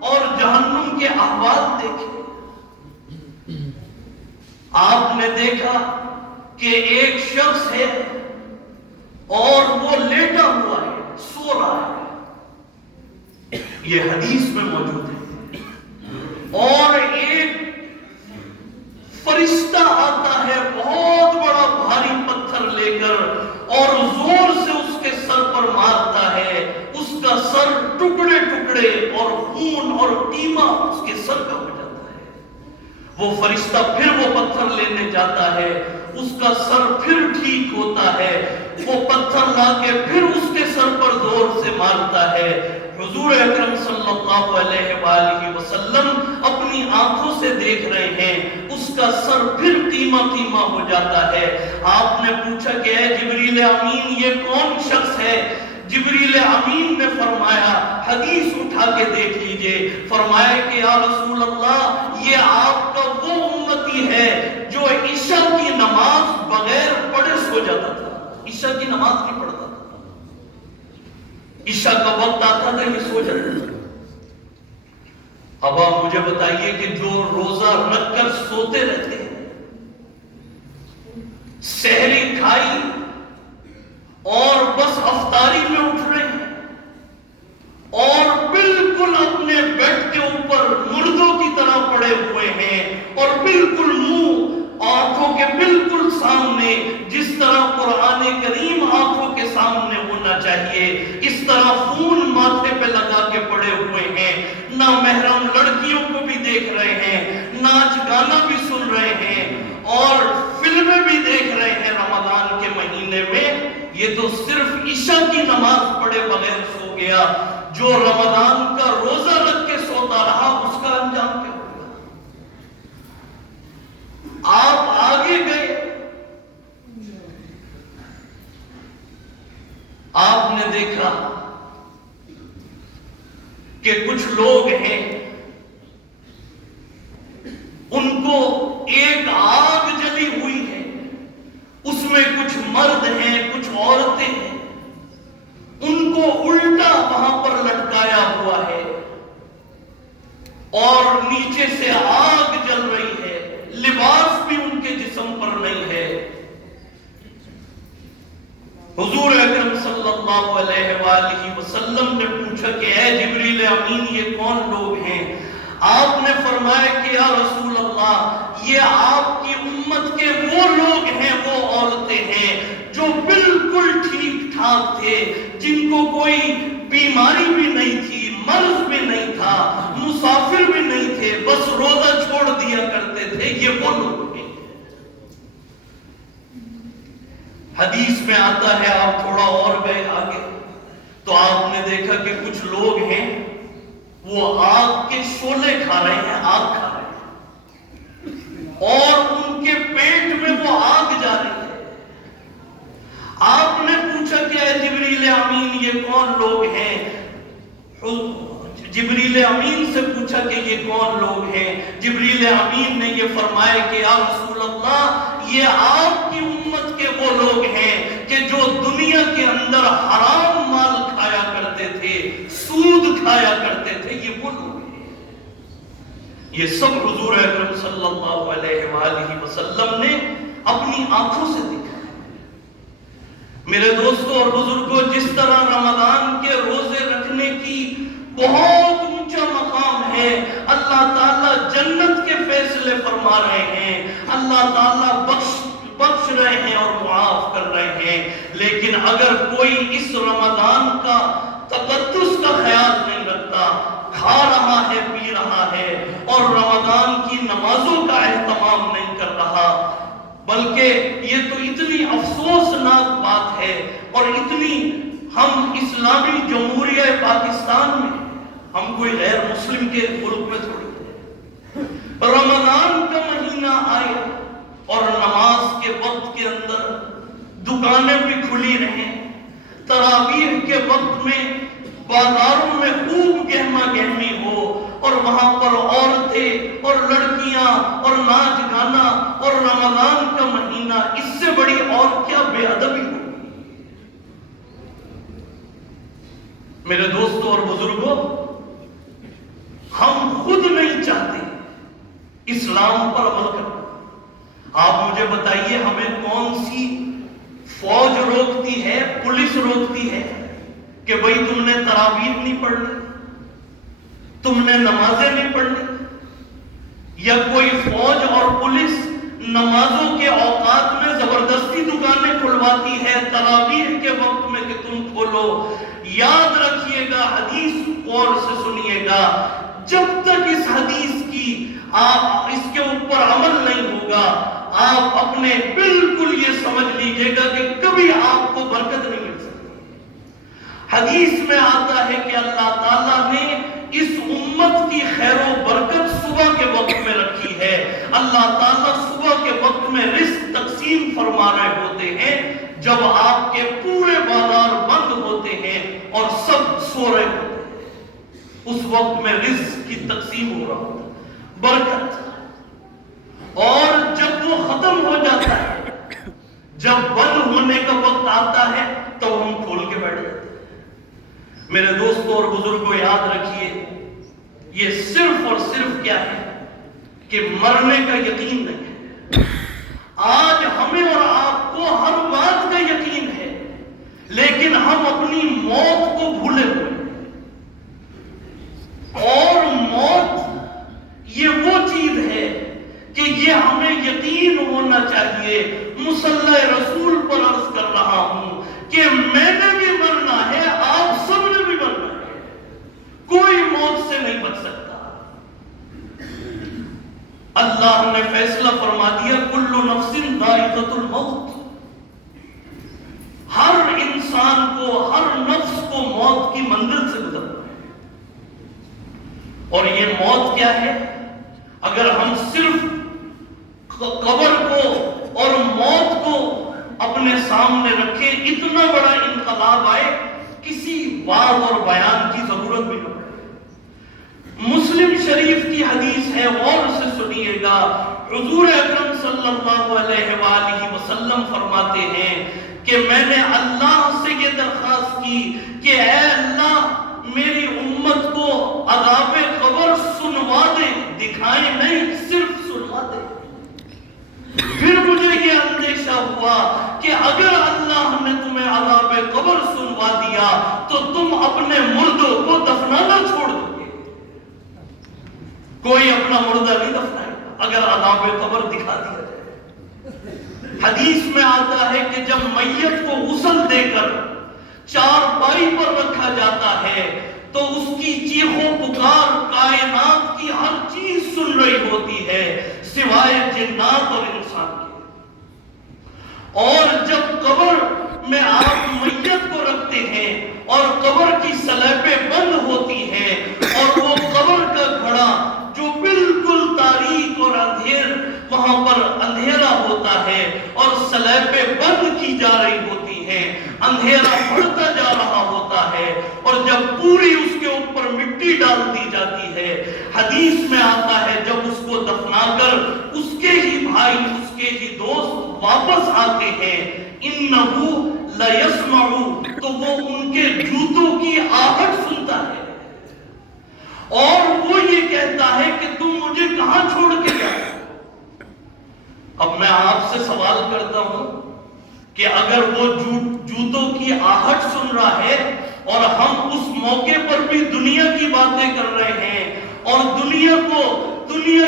اور جہنم کے احوال دیکھے۔ آپ نے دیکھا کہ ایک شخص ہے اور وہ لیٹا ہوا ہے، سو رہا ہے، یہ حدیث میں موجود ہے، اور ایک فرشتہ آتا ہے بہت بڑا بھاری پتھر لے کر اور زور سے اس کے سر پر مارتا ہے، اس کا سر ٹکڑے ٹکڑے اور خون اور ٹیما اس کے سر کا ہو جاتا ہے۔ وہ فرشتہ پھر وہ پتھر لینے جاتا ہے، اس کا سر پھر ٹھیک ہوتا ہے، وہ پتھر لا کے پھر اس کے سر پر زور سے مارتا ہے۔ حضور اکرم صلی اللہ علیہ وآلہ وسلم اپنی آنکھوں سے دیکھ رہے ہیں، اس کا سر پھر ٹیما ٹیما ہو جاتا ہے۔ آپ نے پوچھا کہ اے جبریل امین یہ کون شخص ہے؟ جبریل امین نے فرمایا، حدیث اٹھا کے دیکھ لیجئے، فرمایا کہ یا رسول اللہ یہ آپ کا وہ امتی ہے جو عشاء کی نماز بغیر پڑھے سو جاتا تھا، عشاء کی نماز نہیں پڑھتا تھا، عشاء کا وقت آتا تھا یہ سو جاتا تھا۔ اب آپ مجھے بتائیے کہ جو روزہ رکھ کر سوتے رہتے ہیں، سحری کھائی اور بس افطاری میں اٹھ رہے ہیں اور بالکل اپنے بیڈ کے اوپر مردوں کی طرح پڑے ہوئے ہیں اور بالکل منہ آنکھوں کے بالکل سامنے، جس طرح قرآن کریم آنکھوں کے سامنے ہونا چاہیے اس طرح خون ماتھے پہ لگا کے پڑے ہوئے ہیں، نہ محرم لڑکیوں کو بھی دیکھ رہے ہیں، ناچ گانا بھی سن رہے ہیں اور فلمیں بھی دیکھ رہے ہیں رمضان کے مہینے میں، یہ تو صرف عشاء کی نماز پڑھے بغیر سو گیا۔ جو رمضان کا روزہ رکھ کے سوتا رہا اس کا انجام کیا ہوگا؟ آپ آگے گئے، آپ نے دیکھا کہ کچھ لوگ ہیں ان کو ایک آگ جلی ہوئی ہے، اس میں کچھ مرد ہیں کچھ عورتیں ہیں، ان کو الٹا وہاں پر لٹکایا ہوا ہے اور نیچے سے آگ جل رہی ہے، لباس بھی ان کے جسم پر نہیں ہے۔ حضور اکرم صلی اللہ علیہ وآلہ وسلم نے پوچھا کہ اے جبریل امین یہ کون لوگ ہیں؟ آپ نے فرمایا کہ یا رسول اللہ یہ آپ کی امت کے وہ لوگ ہیں، وہ عورتیں ہیں جو بالکل ٹھیک ٹھاک تھے، جن کو کوئی بیماری بھی نہیں تھی، مرض بھی نہیں تھا، مسافر بھی نہیں تھے، بس روزہ چھوڑ دیا کرتے تھے، یہ وہ لوگ ہیں۔ حدیث میں آتا ہے، آپ تھوڑا اور گئے آگے تو آپ نے دیکھا کہ کچھ لوگ ہیں وہ آگ کے شعلے کھا رہے ہیں، آگ کھا رہے ہیں اور ان کے پیٹ میں وہ آگ جا رہی ہے۔ آپ نے پوچھا کہ اے جبریل امین یہ کون لوگ ہیں؟ جبریل امین سے پوچھا کہ یہ کون لوگ ہیں؟ جبریل امین نے یہ فرمایا کہ یا رسول اللہ یہ آپ کی امت کے وہ لوگ ہیں کہ جو دنیا کے اندر حرام مال کھایا کرتے تھے، سود کھایا کرتے تھے، یہ وہ لوگ ہیں۔ یہ سب حضور اکرم صلی اللہ علیہ وآلہ وسلم نے اپنی آنکھوں سے دیکھا۔ میرے دوستوں اور بزرگوں، جس طرح رمضان کے روزے رکھنے کی بہت اونچا مقام ہے، اللہ تعالیٰ جنت کے فیصلے فرما رہے ہیں، اللہ تعالیٰ بخش رہے ہیں اور معاف کر رہے ہیں، لیکن اگر کوئی اس رمضان کا تقدس کا خیال نہیں رکھتا، کھا رہا ہے، پی رہا ہے اور بلکہ یہ تو اتنی افسوسناک بات ہے اور اتنی، ہم اسلامی جمہوریہ پاکستان میں، ہم کوئی غیر مسلم کے ملک میں تھوڑی ہیں، رمضان کا مہینہ آئے اور نماز کے وقت کے اندر دکانیں بھی کھلی رہیں، تراویح کے وقت میں بازاروں میں خوب گہما گہمی ہو اور وہاں پر عورتیں اور لڑکیاں اور ناچ گانا اور رمضان کا مہینہ، اس سے بڑی اور کیا بے ادبی ہو؟ میرے دوستوں اور بزرگوں، ہم خود نہیں چاہتے اسلام پر عمل کرنا۔ آپ مجھے بتائیے، ہمیں کون سی فوج روکتی ہے، پولیس روکتی ہے کہ بھئی تم نے تراویح نہیں پڑھنی، تم نے نمازیں نہیں پڑھنی؟ یا کوئی فوج اور پولیس نمازوں کے اوقات میں زبردستی دکانیں کھلواتی ہے تراویح کے وقت میں کہ تم کھولو؟ یاد رکھیے گا، حدیث غور سے سنیے گا، جب تک اس حدیث کی آپ اس کے اوپر عمل نہیں ہوگا، آپ اپنے بالکل یہ سمجھ لیجئے گا کہ کبھی آپ کو برکت نہیں مل سکتی۔ حدیث میں آتا ہے کہ اللہ تعالیٰ نے اس امت کی خیر و برکت صبح کے وقت میں رکھی ہے۔ اللہ تعالیٰ صبح کے وقت میں رزق تقسیم فرما رہے ہوتے ہیں جب آپ کے پورے بازار بند ہوتے ہیں اور سب سو رہے ہوتے ہیں، اس وقت میں رزق کی تقسیم ہو رہا ہوتا ہے، برکت۔ اور جب وہ ختم ہو جاتا ہے، جب بند ہونے کا وقت آتا ہے تو ہم کھول کے بیٹھ جاتے ہیں۔ میرے دوستوں اور بزرگوں، یاد رکھیے، یہ صرف اور صرف کیا ہے کہ مرنے کا یقین نہیں ہے۔ آج ہمیں اور آپ کو ہر بات کا یقین ہے، لیکن ہم اپنی موت کو بھولے ہوئے ہیں۔ اور موت یہ وہ چیز ہے کہ یہ ہمیں یقین ہونا چاہیے۔ مصلی رسول پر عرض کر رہا ہوں کہ میں نے بھی مرنا ہے، آپ سب نے بھی مرنا ہے، کوئی موت سے نہیں بچ سکتا۔ اللہ نے فیصلہ فرما دیا، کل نفس ذائقۃ الموت، ہر انسان کو، ہر نفس کو موت کی منزل سے گزرنا ہے۔ اور یہ موت کیا ہے؟ اگر ہم صرف قبر کو اور موت کو اپنے سامنے رکھیں، اتنا بڑا انقلاب آئے، کسی بات اور بیان کی ضرورت بھی نہ پڑے۔ مسلم شریف کی حدیث ہے، غور سے سنیے گا، حضور اکرم صلی اللہ علیہ وآلہ وسلم فرماتے ہیں کہ میں نے اللہ سے یہ درخواست کی کہ اے اللہ میری امت کو عذاب قبر سنوا دے، دکھائے نہیں، صرف سنوا دے۔ پھر مجھے یہ اندیشہ ہوا کہ اگر اللہ نے تمہیں عذاب قبر سنوا دیا تو تم اپنے مردوں کو دفنانا چھوڑ دو گے۔ کوئی اپنا مردہ نہیں دفنائے اگر عذاب قبر دکھا دیا جائے۔ حدیث میں آتا ہے کہ جب میت کو غسل دے کر چارپائی پر رکھا جاتا ہے تو اس کی چیخوں پکار کائنات کی ہر چیز سن رہی ہوتی ہے سوائے جنات اور انسان کے۔ اور جب قبر میں آپ میت کو رکھتے ہیں اور قبر کی سلیبیں بند ہوتی ہیں اور وہ قبر کا گھڑا جو بالکل تاریک اور وہاں پر اندھیرا ہوتا ہے اور سلیبیں بند کی جا رہی ہوتی ہیں، اندھیرا بڑھتا جا رہا ہوتا ہے، اور جب پوری اس کے اوپر مٹی ڈال دی جاتی ہے، حدیث میں آتا ہے جب اس کو دفنا کر اس کے ہی بھائی، اس کے ہی دوست واپس آتے ہیں، انہو لیسمع، تو وہ ان کے جوتوں کی آہٹ سنتا ہے اور وہ یہ کہتا ہے کہ تم مجھے کہاں چھوڑ کے جاتے ہو؟ اب میں آپ سے سوال کرتا ہوں کہ اگر وہ جوتوں کی آہٹ سن رہا ہے اور ہم اس موقع پر بھی دنیا کی باتیں کر رہے ہیں اور دنیا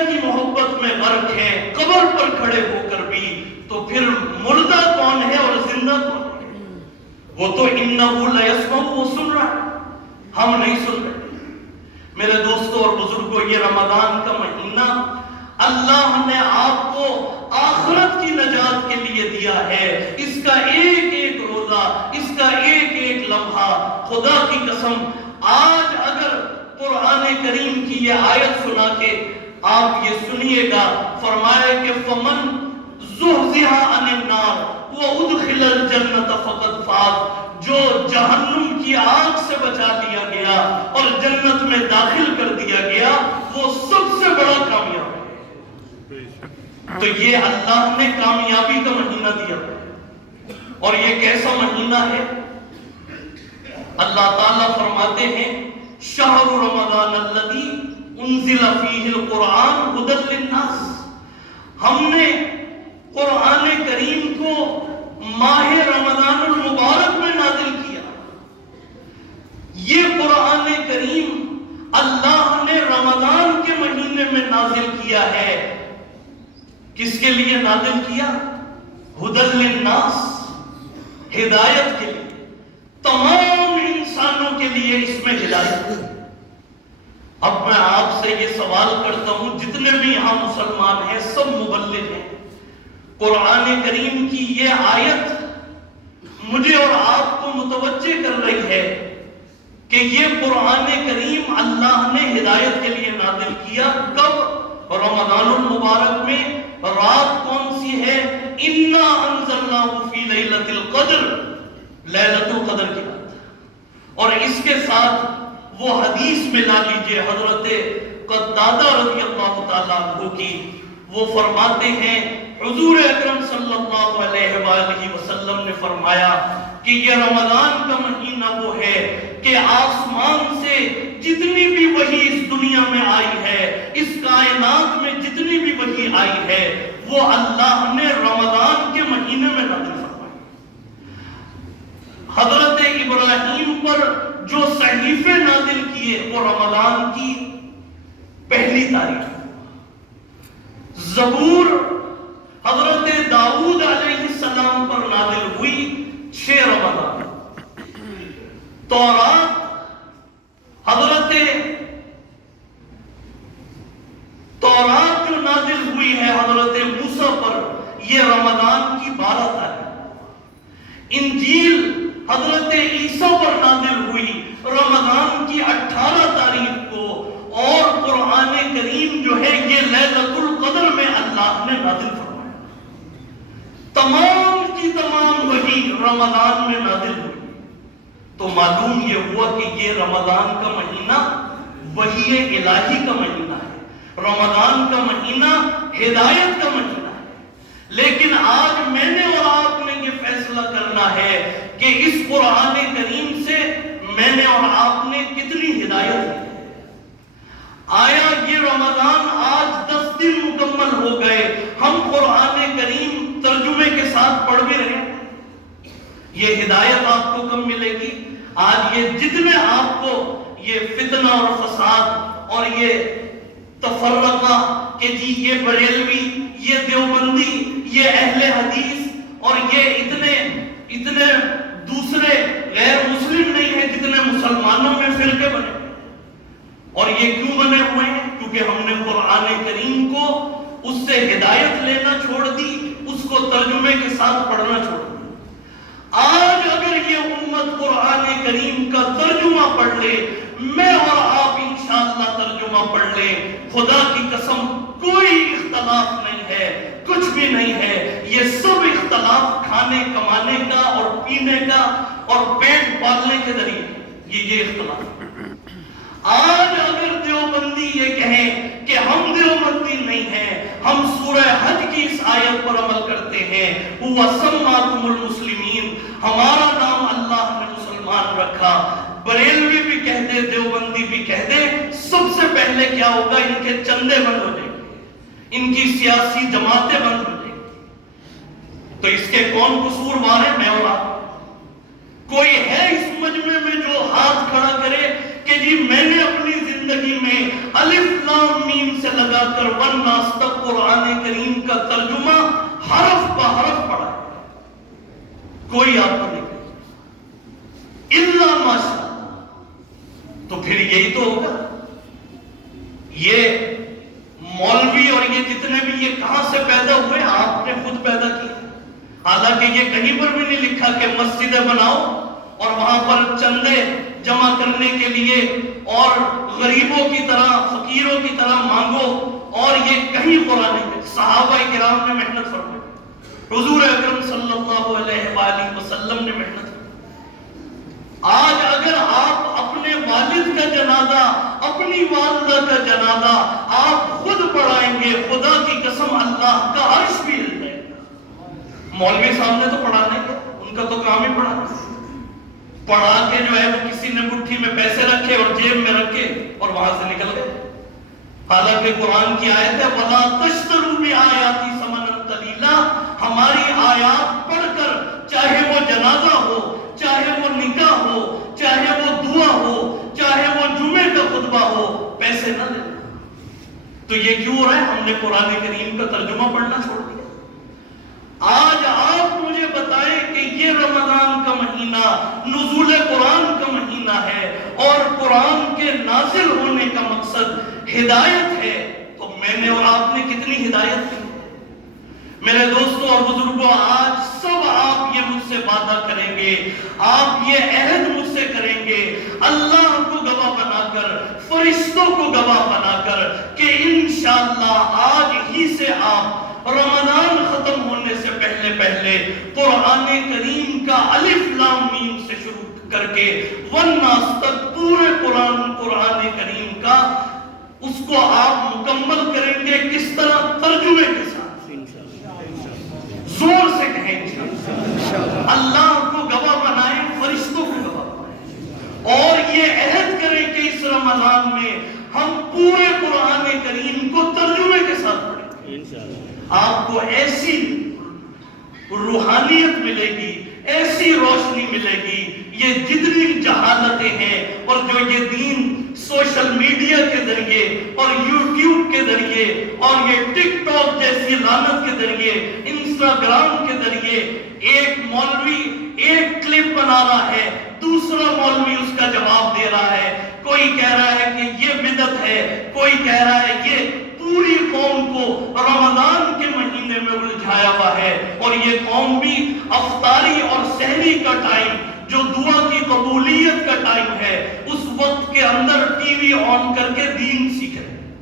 کی محبت میں غرق ہیں، قبر پر کھڑے ہو کر بھی، تو پھر مردہ کون ہے اور زندہ کون ہے؟ وہ تو انہو لیسمع، وہ سن رہا ہے، ہم نہیں سن رہے۔ میرے دوستوں اور بزرگوں، یہ رمضان کا مہینہ اللہ نے آپ کو آخرت کی نجات نجات کے لیے دیا ہے، اس کا ایک ایک روزہ، اس کا ایک ایک لمحہ، خدا کی قسم آج اگر قرآن کریم کی یہ آیت سنا کے آپ یہ سنیے گا، فرمایا کہ فمن زحزح عن النار وادخل الجنۃ فقد فاز، جو جہنم کی آگ سے بچا دیا گیا اور جنت میں داخل کر دیا گیا وہ سب سے بڑا کامیاب ہے۔ تو یہ اللہ نے کامیابی کا مہینہ دیا، اور یہ کیسا مہینہ ہے؟ اللہ تعالیٰ فرماتے ہیں شہر رمضان الذی انزل فیہ القرآن ھدی للناس، ہم نے قرآن کریم کو ماہ رمضان المبارک میں نازل کیا۔ یہ قرآن کریم اللہ نے رمضان کے مہینے میں نازل کیا ہے۔ کس کے لیے نازل کیا؟ ھدی للناس، ہدایت کے لیے، تمام انسانوں کے لیے اس میں ہدایت ہے۔ اب میں آپ سے یہ سوال کرتا ہوں، جتنے بھی یہاں مسلمان ہیں سب مبلغ ہیں، قرآن کریم کی یہ آیت مجھے اور آپ کو متوجہ کر رہی ہے کہ یہ قرآن کریم اللہ نے ہدایت کے لیے نازل کیا۔ کب؟ رمضان المبارک میں۔ رات کون سی ہے؟ اِنَّا أَنزَلْنَاهُ فِي لَيْلَةِ الْقَدْرِ، لیلۃ القدر کی رات۔ اور اس کے ساتھ وہ حدیث ملا لیجئے حضرت قتادہ رضی اللہ تعالیٰ عنہ کی، وہ فرماتے ہیں حضور اکرم صلی اللہ علیہ وآلہ وسلم نے فرمایا کہ یہ رمضان کا مہینہ وہ ہے کہ آسمان سے جتنی بھی وحی اس دنیا میں آئی ہے، اس کائنات میں جتنی بھی وحی آئی ہے، وہ اللہ نے رمضان کے مہینے میں نازل فرمائی۔ حضرت ابراہیم پر جو صحیفے نازل کیے وہ رمضان کی پہلی تاریخ۔ زبور حضرت داؤد علیہ السلام پر نازل ہوئی 6 رمضان۔ تورات جو نازل ہوئی ہے حضرت موسیٰ پر، یہ رمضان کی 12 تاریخ۔ انجیل حضرت عیسیٰ پر نازل ہوئی رمضان کی 18 تاریخ کو، اور قرآن کریم جو ہے یہ لیلۃ القدر میں اللہ نے نازل فرمایا۔ تمام کی تمام وحی رمضان میں نازل ہوئی۔ تو معلوم یہ ہوا کہ یہ رمضان کا مہینہ وحی الہی کا مہینہ ہے، رمضان کا مہینہ ہدایت کا مہینہ ہے۔ لیکن آج میں نے اور آپ نے یہ فیصلہ کرنا ہے کہ اس قرآن کریم سے میں نے اور آپ نے کتنی ہدایت لی ہے۔ آیا یہ رمضان آج 10 دن مکمل ہو گئے، ہم قرآن کریم ترجمے کے ساتھ پڑھ بھی رہے ہیں؟ یہ ہدایت آپ کو کب ملے گی؟ آج یہ جتنے آپ کو یہ فتنہ اور فساد اور یہ تفرقہ کہ جی یہ بریلوی، یہ دیوبندی، یہ اہل حدیث اور یہ اتنے دوسرے غیر مسلم نہیں ہیں جتنے مسلمانوں میں فرقے بنے، اور یہ کیوں بنے ہوئے ہیں؟ کیونکہ ہم نے قرآن کریم کو اس سے ہدایت لینا چھوڑ دی، اس کو ترجمے کے ساتھ پڑھنا چھوڑ دی۔ آج اگر یہ امت قرآن کریم کا ترجمہ پڑھ لے، میں اور آپ انشاءاللہ ترجمہ پڑھ لیں، خدا کی قسم کوئی اختلاف نہیں ہے، کچھ بھی نہیں ہے۔ یہ سب اختلاف کھانے کمانے کا اور پینے کا اور پیٹ پالنے کے ذریعے یہ اختلاف۔ آج اگر دیوبندی یہ کہیں کہ ہم دیوبندی نہیں ہیں، ہم سورہ حج کی اس آیت پر عمل کرتے ہیں، وَسَمَّاكُمُ الْمُسْلِمِينَ، ہمارا نام اللہ نے مسلمان رکھا، بریلوی بھی کہہ دے، دیوبندی بھی کہہ دے، سب سے پہلے کیا ہوگا؟ ان کے چندے بند ہو جائیں گے، ان کی سیاسی جماعتیں بند ہو جائیں گی۔ تو اس کے کون قصوروار ہیں؟ میں اور آپ۔ کوئی ہے اس مجمع میں جو ہاتھ کھڑا کرے کہ جی میں نے اپنی زندگی میں الف لام میم سے لگا کر والناس تک قرآن کریم کا ترجمہ حرف بہ حرف پڑھا ہے؟ کوئی آپ کو نہیں کہے الا ماشاءاللہ۔ تو پھر یہی تو ہوگا۔ یہ مولوی اور یہ جتنے بھی یہ کہاں سے پیدا ہوئے؟ آپ نے خود پیدا کیا۔ حالانکہ یہ کہیں پر بھی نہیں لکھا کہ مسجدیں بناؤ اور وہاں پر چندے جمع کرنے کے لیے اور غریبوں کی طرح فقیروں کی طرح مانگو، اور یہ کہیں قرآن میں صحابہ کرام نے محنت فرمائی، حضور اکرم صلی اللہ علیہ وآلہ وسلم نے محنت فرمائی۔ آج اگر آپ اپنے والد کا جنازہ، اپنی والدہ کا جنازہ آپ خود پڑھائیں گے، خدا کی قسم اللہ کا عرش بھی ہل جائے گا۔ مولوی صاحب نے تو پڑھانے کا، ان کا تو کام ہی پڑھانا، پڑھا کے جو ہے وہ کسی نے مٹھی میں پیسے رکھے اور جیب میں رکھے اور وہاں سے نکل گئے۔ حالانکہ قرآن کی آیت ہے وَلَا تَشْتَرُوا بِآيَاتِي ثَمَنًا قَلِيلًا، ہماری آیات پڑھ کر چاہے وہ جنازہ ہو، چاہے وہ نکاح ہو، چاہے وہ دعا ہو، چاہے وہ جمعے کا خطبہ ہو، پیسے نہ لینا۔ تو یہ کیوں ہو رہا ہے؟ ہم نے قرآن کریم کا ترجمہ پڑھنا چھوڑ دیا۔ آج آپ مجھے بتائیں کہ یہ رمضان کا مہینہ نزول قرآن کا مہینہ ہے اور قرآن کے نازل ہونے کا مقصد ہدایت ہے، تو میں نے اور آپ نے کتنی ہدایت کی؟ میرے دوستوں اور بزرگوں، آج سب آپ یہ مجھ سے وعدہ کریں گے، آپ یہ عہد مجھ سے کریں گے، اللہ کو گواہ بنا کر، فرشتوں کو گواہ بنا کر، کہ انشاءاللہ آج ہی سے آپ رمضان ختم ہونے سے پہلے پہلے قرآن کریم کا الف لام میم سے شروع کر کے والناس تک پورے قرآن کریم کا اس کو آپ مکمل کریں گے۔ کس طرح؟ ترجمے کے ساتھ، زور سے کہیں انشاءاللہ۔ اللہ کو گواہ بنائیں، فرشتوں کو گواہ بنائیں، اور یہ عہد کریں کہ اس رمضان میں ہم پورے قرآن کریم کو ترجمے کے ساتھ پڑھیں گے۔ آپ کو ایسی روحانیت ملے گی، ایسی روشنی ملے گی، یہ جتنی جہالتیں ہیں اور جو یہ دین سوشل میڈیا کے ذریعے اور یوٹیوب کے ذریعے اور یہ ٹک ٹاک جیسی لعنت کے ذریعے، انسٹاگرام کے ذریعے ایک مولوی ایک کلپ بنا رہا ہے، دوسرا مولوی اس کا جواب دے رہا ہے، کوئی کہہ رہا ہے کہ یہ بدعت ہے، کوئی کہہ رہا ہے یہ پوری قوم کو رمضان کے مہینے میں الجھایا ہوا ہے، اور یہ قوم بھی افطاری اور سحری کا ٹائم جو دعا کی قبولیت کا ٹائم ہے، اس وقت کے اندر ٹی وی آن کر کے دین سیکھ رہے ہیں۔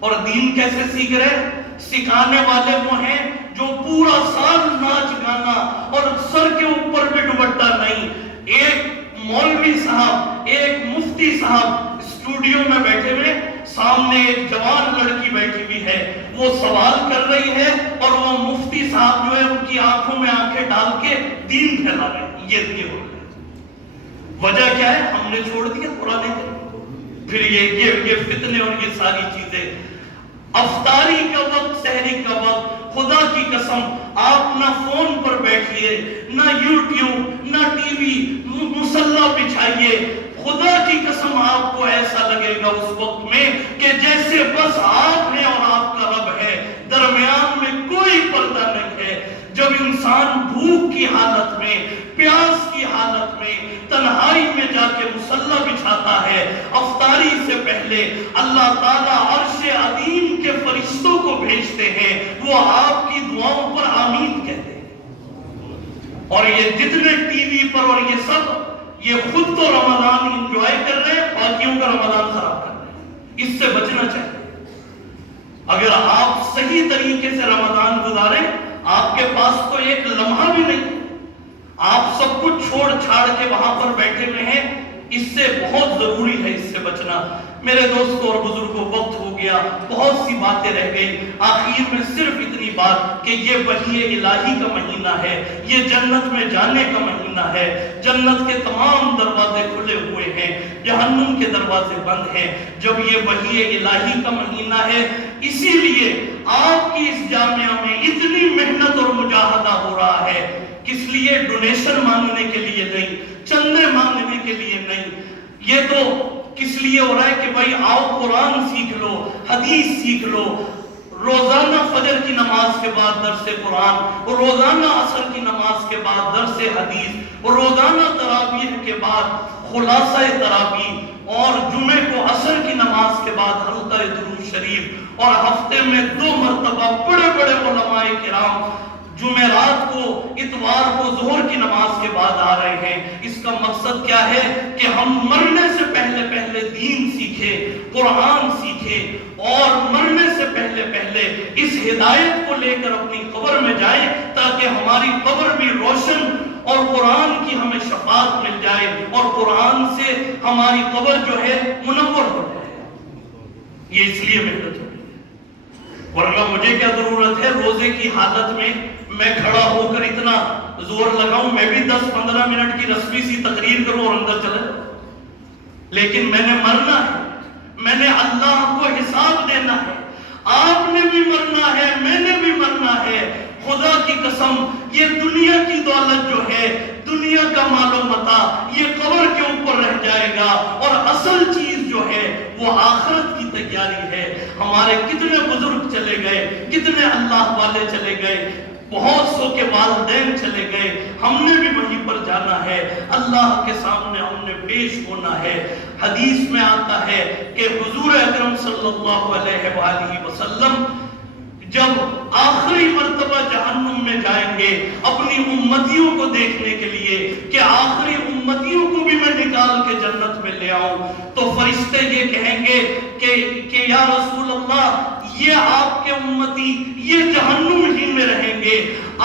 اور دین کیسے سیکھ رہے ہیں؟ سکھانے والے وہ ہیں جو پورا سال ناچ گانا اور سر کے اوپر بھی دوپٹہ نہیں۔ ایک مولوی صاحب، ایک مفتی صاحب اسٹوڈیو میں بیٹھے ہوئے، سامنے ایک جوان لڑکی بیٹھی ہوئی ہے، وہ سوال کر رہی ہے اور وہ مفتی صاحب جو ہے ان کی آنکھوں میں آنکھیں ڈال کے دین پھیلا رہے ہیں۔ یہ ہو رہا ہے۔ وجہ کیا ہے؟ ہم نے چھوڑ دیا قرآن کریم۔ پھر یہ فتنے اور یہ ساری چیزیں، افطاری کا وقت، سحری کا وقت، خدا کی قسم آپ نہ فون پر بیٹھیے، نہ یوٹیوب، نہ ٹی وی، مصلی بچھائیے، خدا کی قسم آپ کو ایسا لگے گا اس وقت میں کہ جیسے بس آپ ہیں اور آپ کا رب ہے، درمیان میں کوئی پردہ نہیں ہے۔ جب انسان بھوک کی حالت میں، پیاس کی حالت میں، تنہائی میں جا کے مصلی بچھاتا ہے، افطاری سے پہلے اللہ تعالیٰ عرش عظیم کے فرشتوں کو بھیجتے ہیں، وہ آپ کی دعاؤں پر آمین کہتے ہیں۔ اور یہ جتنے ٹی وی پر اور یہ سب، یہ خود تو رمضان انجوائے کر رہے ہیں، باقیوں کا رمضان خراب کر رہے ہیں۔ اس سے بچنا چاہیے۔ اگر آپ صحیح طریقے سے رمضان گزاریں، آپ کے پاس تو ایک لمحہ بھی نہیں، آپ سب کچھ چھوڑ چھاڑ کے وہاں پر بیٹھے ہوئے ہیں، اس سے بہت ضروری ہے، اس سے بچنا۔ میرے دوستوں اور بزرگوں، وقت ہو گیا، بہت سی باتیں رہ گئی، آخر میں صرف اتنی بات کہ یہ وحی الہی کا مہینہ ہے، یہ جنت میں جانے کا مہینہ ہے، جنت کے تمام دروازے کھلے ہوئے ہیں، جہنم کے دروازے بند ہیں، جب یہ وحی الہی کا مہینہ ہے، اسی لیے آپ کی اس جامعہ میں اتنی محنت اور مجاہدہ ہو رہا ہے۔ کس لیے؟ ڈونیشن مانگنے کے لیے نہیں، چندے مانگنے کے لیے نہیں، یہ تو کس لیے ہو رہا ہے کہ بھائی آؤ قرآن سیکھ لو، حدیث سیکھ لو، روزانہ فجر کی نماز کے بعد درس قرآن، روزانہ عصر کی نماز کے بعد درس حدیث، روزانہ تراویح کے بعد خلاصہ تراویح، اور جمعے کو عصر کی نماز کے بعد حلقہ درود شریف، اور ہفتے میں 2 مرتبہ بڑے بڑے علماء کرام جمعرات کو اتوار کو ظہر کی نماز کے بعد آ رہے ہیں۔ اس کا مقصد کیا ہے کہ ہم مرنے سے پہلے پہلے دین سیکھیں، قرآن سیکھیں، اور مرنے سے پہلے پہلے اس ہدایت کو لے کر اپنی قبر میں جائیں تاکہ ہماری قبر بھی روشن اور قرآن کی ہمیں شفاعت مل جائے اور قرآن سے ہماری قبر جو ہے منور ہو جائے۔ یہ اس لیے محنت ہو، ورنہ مجھے کیا ضرورت ہے روزے کی حالت میں میں کھڑا ہو کر اتنا زور لگاؤں، میں بھی 10-15 منٹ کی رسمی سی تقریر کروں اور اندر چلے۔ لیکن میں نے مرنا ہے، میں نے اللہ کو حساب دینا ہے، آپ نے بھی مرنا ہے، میں نے بھی مرنا ہے۔ خدا کی قسم یہ دنیا کی دولت جو ہے، دنیا کا مال و متاع، یہ قبر کے اوپر رہ جائے گا، اور اصل چیز جو ہے وہ آخرت کی تیاری ہے۔ ہمارے کتنے بزرگ چلے گئے، کتنے اللہ والے چلے گئے، بہت سو کے والدین چلے گئے، ہم نے بھی وہیں پر جانا ہے، اللہ کے سامنے ہم نے پیش ہونا ہے۔ حدیث میں آتا ہے کہ حضور اکرم صلی اللہ علیہ وآلہ وسلم جب آخری مرتبہ جہنم میں جائیں گے اپنی امتیوں کو دیکھنے کے لیے کہ آخری امتیوں کو بھی میں نکال کے جنت میں لے آؤں، تو فرشتے یہ کہیں گے کہ یا رسول اللہ، یہ آپ کے امتی یہ جہنم ہی میں رہیں گے،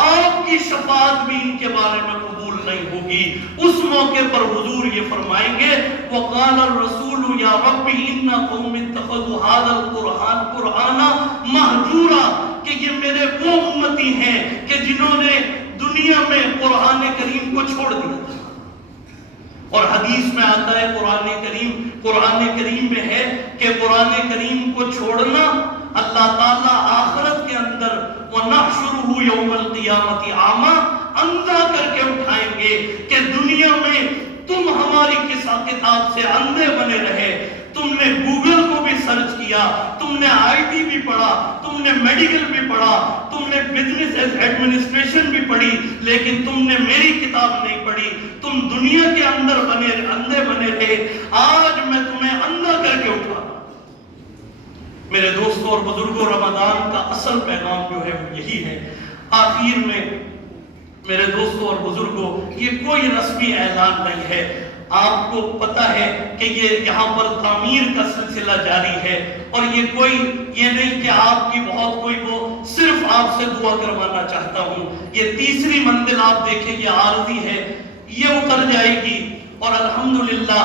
آپ کی شفاعت بھی ان کے بارے میں قبول نہیں ہوگی۔ اس موقع پر حضور یہ فرمائیں گے وَقَالَ الرَّسُولُ يَا رَبِّ إِنَّ قَوْمِ اتَّخَذُوا هَذَا الْقُرْآنَ مَهْجُورًا، کہ یہ میرے وہ امتی ہیں کہ جنہوں نے دنیا میں قرآن کریم کو چھوڑ دیا تھا۔ اور حدیث میں آتا ہے قرآن کریم میں ہے کہ قرآن کریم کو چھوڑنا اللہ تعالیٰ آخرت کے اندر وَنَحْشُرُهُ يَوْمَ الْقِيَامَةِ عَامًا اندھا کر کے اٹھائیں گے کہ دنیا میں تم ہماری کتاب سے اندھے بنے رہے، تم نے گوگل کو بھی سرچ کیا، تم نے IT بھی پڑھا، تم نے میڈیکل بھی پڑھا، تم نے بزنس ایڈمنسٹریشن بھی پڑھی، لیکن تم نے میری کتاب نہیں پڑھی، تم دنیا کے اندر اندھے بنے رہے، آج میں تمہیں اندھا کر کے اٹھا۔ میرے دوستوں اور بزرگوں، رمضان کا اصل پیغام جو ہے وہ یہی ہے۔ آخر میں میرے دوستوں اور بزرگوں، یہ کوئی رسمی اعلان نہیں ہے، آپ کو پتا ہے کہ یہ یہاں پر تعمیر کا سلسلہ جاری ہے، اور یہ نہیں کہ آپ کی بہت کوئی وہ صرف آپ سے دعا کروانا چاہتا ہوں۔ یہ تیسری منزل آپ دیکھیں، یہ عارضی ہے، یہ اتر جائے گی، اور الحمدللہ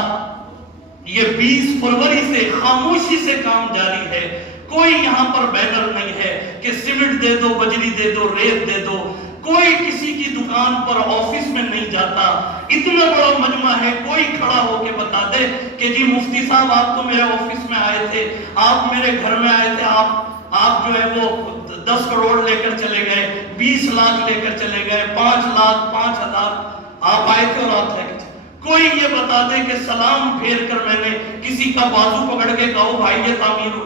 یہ 20 فروری سے خاموشی سے کام جاری ہے۔ کوئی یہاں پر بینر نہیں ہے کہ سیمنٹ دے دو، بجری دے دو، ریت دے دو، کوئی کسی کی دکان پر آفس میں نہیں جاتا۔ اتنا بڑا مجمع ہے، کوئی کھڑا ہو کے بتا دے کہ جی مفتی صاحب آپ تو میرے آفس میں آئے تھے، آپ میرے گھر میں آئے تھے، آپ جو ہے وہ 10 کروڑ لے کر چلے گئے، 20 لاکھ لے کر چلے گئے، 5 لاکھ 5,000 آپ آئے تھے اور آپ لے کے چلے۔ کوئی یہ بتا دے کہ سلام پھیر کر میں نے کسی کا بازو پکڑ کے کہو بھائی یہ تعمیر ہو،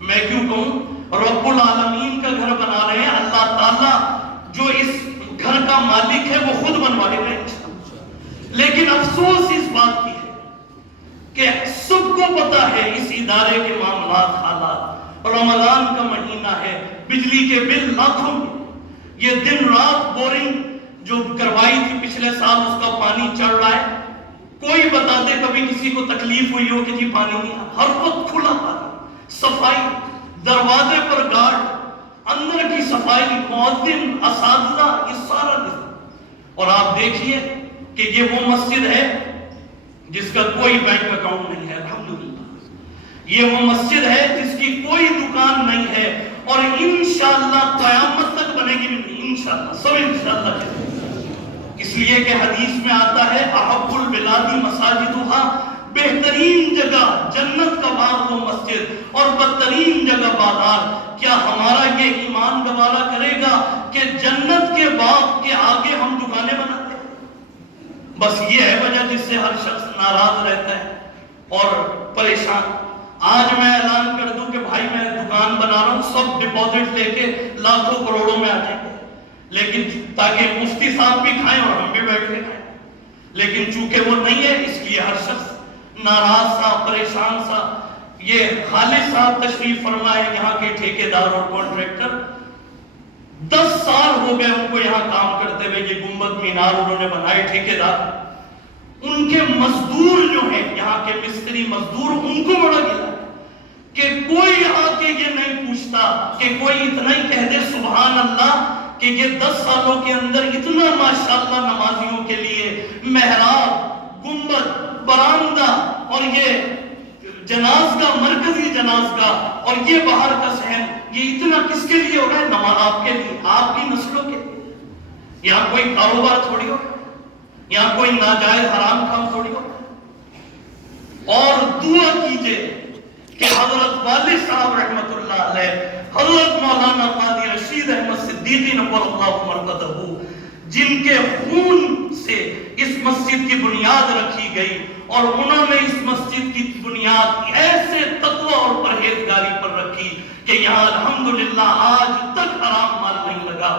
میں کیوں کہوں؟ رب العالمین کا گھر بنا رہے ہیں، اللہ تعالیٰ جو اس گھر کا مالک ہے وہ خود بنوائے گا۔ لیکن افسوس اس بات کی ہے کہ سب کو پتا ہے اس ادارے کے معاملات، حالات، رمضان کا مہینہ ہے، بجلی کے بل لاکھوں میں، یہ دن رات بورنگ جو کروائی تھی پچھلے سال اس کا پانی چڑھ رہا ہے۔ کوئی بتا دے کبھی کسی کو تکلیف ہوئی ہو کہ جی پانی نہیں، ہر وقت کھلا پانی، صفائی، دروازے پر گارڈ، اندر کی صفائی، مؤذن، اساتذہ، یہ سارا نظام۔ اور آپ دیکھیے کہ یہ وہ مسجد ہے جس کا کوئی بینک اکاؤنٹ نہیں ہے، الحمدللہ۔ یہ وہ مسجد ہے جس کی کوئی دکان نہیں ہے، اور انشاءاللہ قیامت تک بنے گی نہیں، انشاءاللہ، سب انشاءاللہ کہتے ہیں۔ اس لیے کہ حدیث میں آتا ہے احب البلاد مساجدھا، بہترین جگہ جنت کا باغ وہ مسجد اور بدترین جگہ بازار۔ کیا ہمارا یہ ایمان گوارا کرے گا کہ جنت کے باغ کے آگے ہم دکانیں بناتے ہیں؟ بس یہ ہے وجہ جس سے ہر شخص ناراض رہتا ہے اور پریشان۔ آج میں اعلان کر دوں کہ بھائی میں دکان بنا رہا ہوں، سب ڈپازٹ لے کے لاکھوں کروڑوں میں آ جائیں گے، لیکن تاکہ مفتی صاحب بھی کھائیں اور ہم بھی بیٹھ کے کھائیں، لیکن چونکہ وہ نہیں ہے اس لیے ہر شخص ناراض سا، پریشان سا۔ یہ خالد صاحب تشریف فرما ہے، یہاں کے ٹھیکیدار اور کانٹریکٹر، 10 سال ہو گئے ان کو یہاں کام کرتے ہوئے، یہ گنبد مینار انہوں نے بنائے ٹھیکیدار۔ ان کے مزدور جو ہیں یہاں کے مستری مزدور، ان کو بڑا گلا کہ کوئی آ کے یہ نہیں پوچھتا کہ کوئی اتنا ہی کہہ دے سبحان اللہ کہ یہ 10 سالوں کے اندر اتنا ماشاءاللہ نمازیوں کے لیے محراب، گنبد، برآمدہ اور یہ جنازگاہ، مرکزی جنازگاہ اور یہ باہر کا صحن، یہ اتنا کس کے لیے ہو رہا ہے؟ نماز آپ کے لیے، آپ کی نسلوں کے لیے۔ یہاں کوئی کاروبار تھوڑی ہو، یہاں کوئی ناجائز حرام کام تھوڑی ہو۔ اور دعا کیجئے کہ حضرت والد صاحب رحمت اللہ علیہ، حضرت مولانا قاضی رشید احمد صدیقی نور اللہ مرقدہ، جن کے خون سے اس مسجد کی بنیاد رکھی گئی اور انہوں نے اس مسجد کی بنیاد ایسے تقوی اور پرہیزگاری پر رکھی کہ یہاں الحمدللہ آج تک حرام مال نہیں لگا،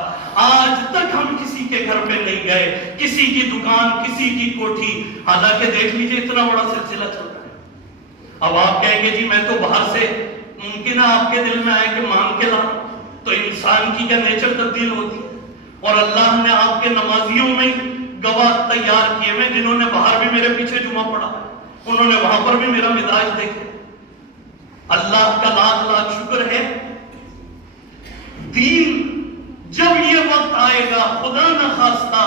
آج تک ہم کسی کے گھر پہ نہیں گئے، کسی کی دکان، کسی کی کوٹھی۔ حالانکہ دیکھ لیجئے اتنا بڑا سلسلہ چل رہا ہے۔ اب آپ کہیں گے جی میں تو باہر سے، ممکن ہے آپ کے دل میں آئے کہ مانگ کے لاؤں، تو انسان کی کیا نیچر تبدیل ہوتی ہے؟ اور اللہ نے آپ کے نمازیوں میں گواہ تیار کیے ہوئے جنہوں نے باہر بھی میرے پیچھے جمعہ پڑھا، انہوں نے وہاں پر بھی میرا مزاج دیکھا۔ اللہ کا لاکھ لاکھ شکر ہے۔ دین جب یہ وقت آئے گا خدا نہ خواستہ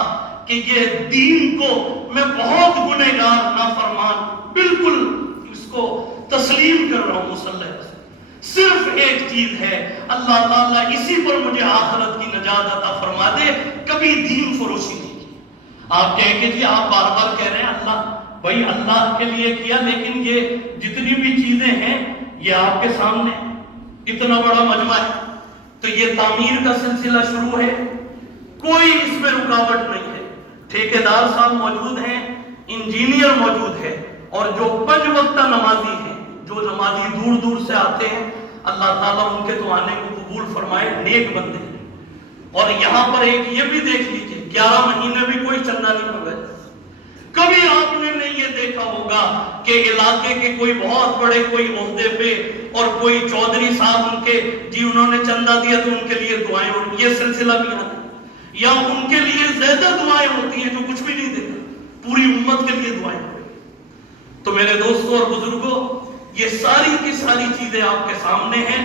کہ یہ دین کو میں بہت گنہگار نافرمان بالکل اس کو تسلیم کر رہا ہوں مسلح، صرف ایک چیز ہے، اللہ تعالیٰ اسی پر مجھے آخرت کی نجات عطا فرما دے، کبھی دین فروشی نہیں کی۔ آپ کہیں کہ جی آپ بار بار کہہ رہے ہیں اللہ، بھائی اللہ کے لیے کیا، لیکن یہ جتنی بھی چیزیں ہیں یہ آپ کے سامنے اتنا بڑا مجمع ہے، تو یہ تعمیر کا سلسلہ شروع ہے، کوئی اس میں رکاوٹ نہیں ہے، ٹھیکیدار صاحب موجود ہیں، انجینئر موجود ہے، اور جو 5 وقتہ نمازی ہیں، جو نمازی دور دور سے آتے ہیں، اللہ تعالیٰ ان کے تو آنے کو قبول فرمائے، نیک بندے ہیں۔ اور یہاں پر ایک یہ بھی دیکھ لیجئے 11 مہینے بھی کوئی چندہ نہیں مانگا۔ کبھی آپ نے نہیں یہ دیکھا ہوگا کہ علاقے کے کوئی بہت بڑے کوئی عہدے پہ اور کوئی چودھری صاحب ان کے جی انہوں نے چندہ دیا تو ان کے لیے دعائیں، اور یہ سلسلہ بھی آتا ہے، یا ان کے لیے زیادہ دعائیں ہوتی ہیں جو کچھ بھی نہیں دیتا، پوری امت کے لیے دعائیں ہوتی ہیں۔ تو میرے دوستوں اور بزرگوں، یہ ساری کی ساری چیزیں آپ کے سامنے ہیں۔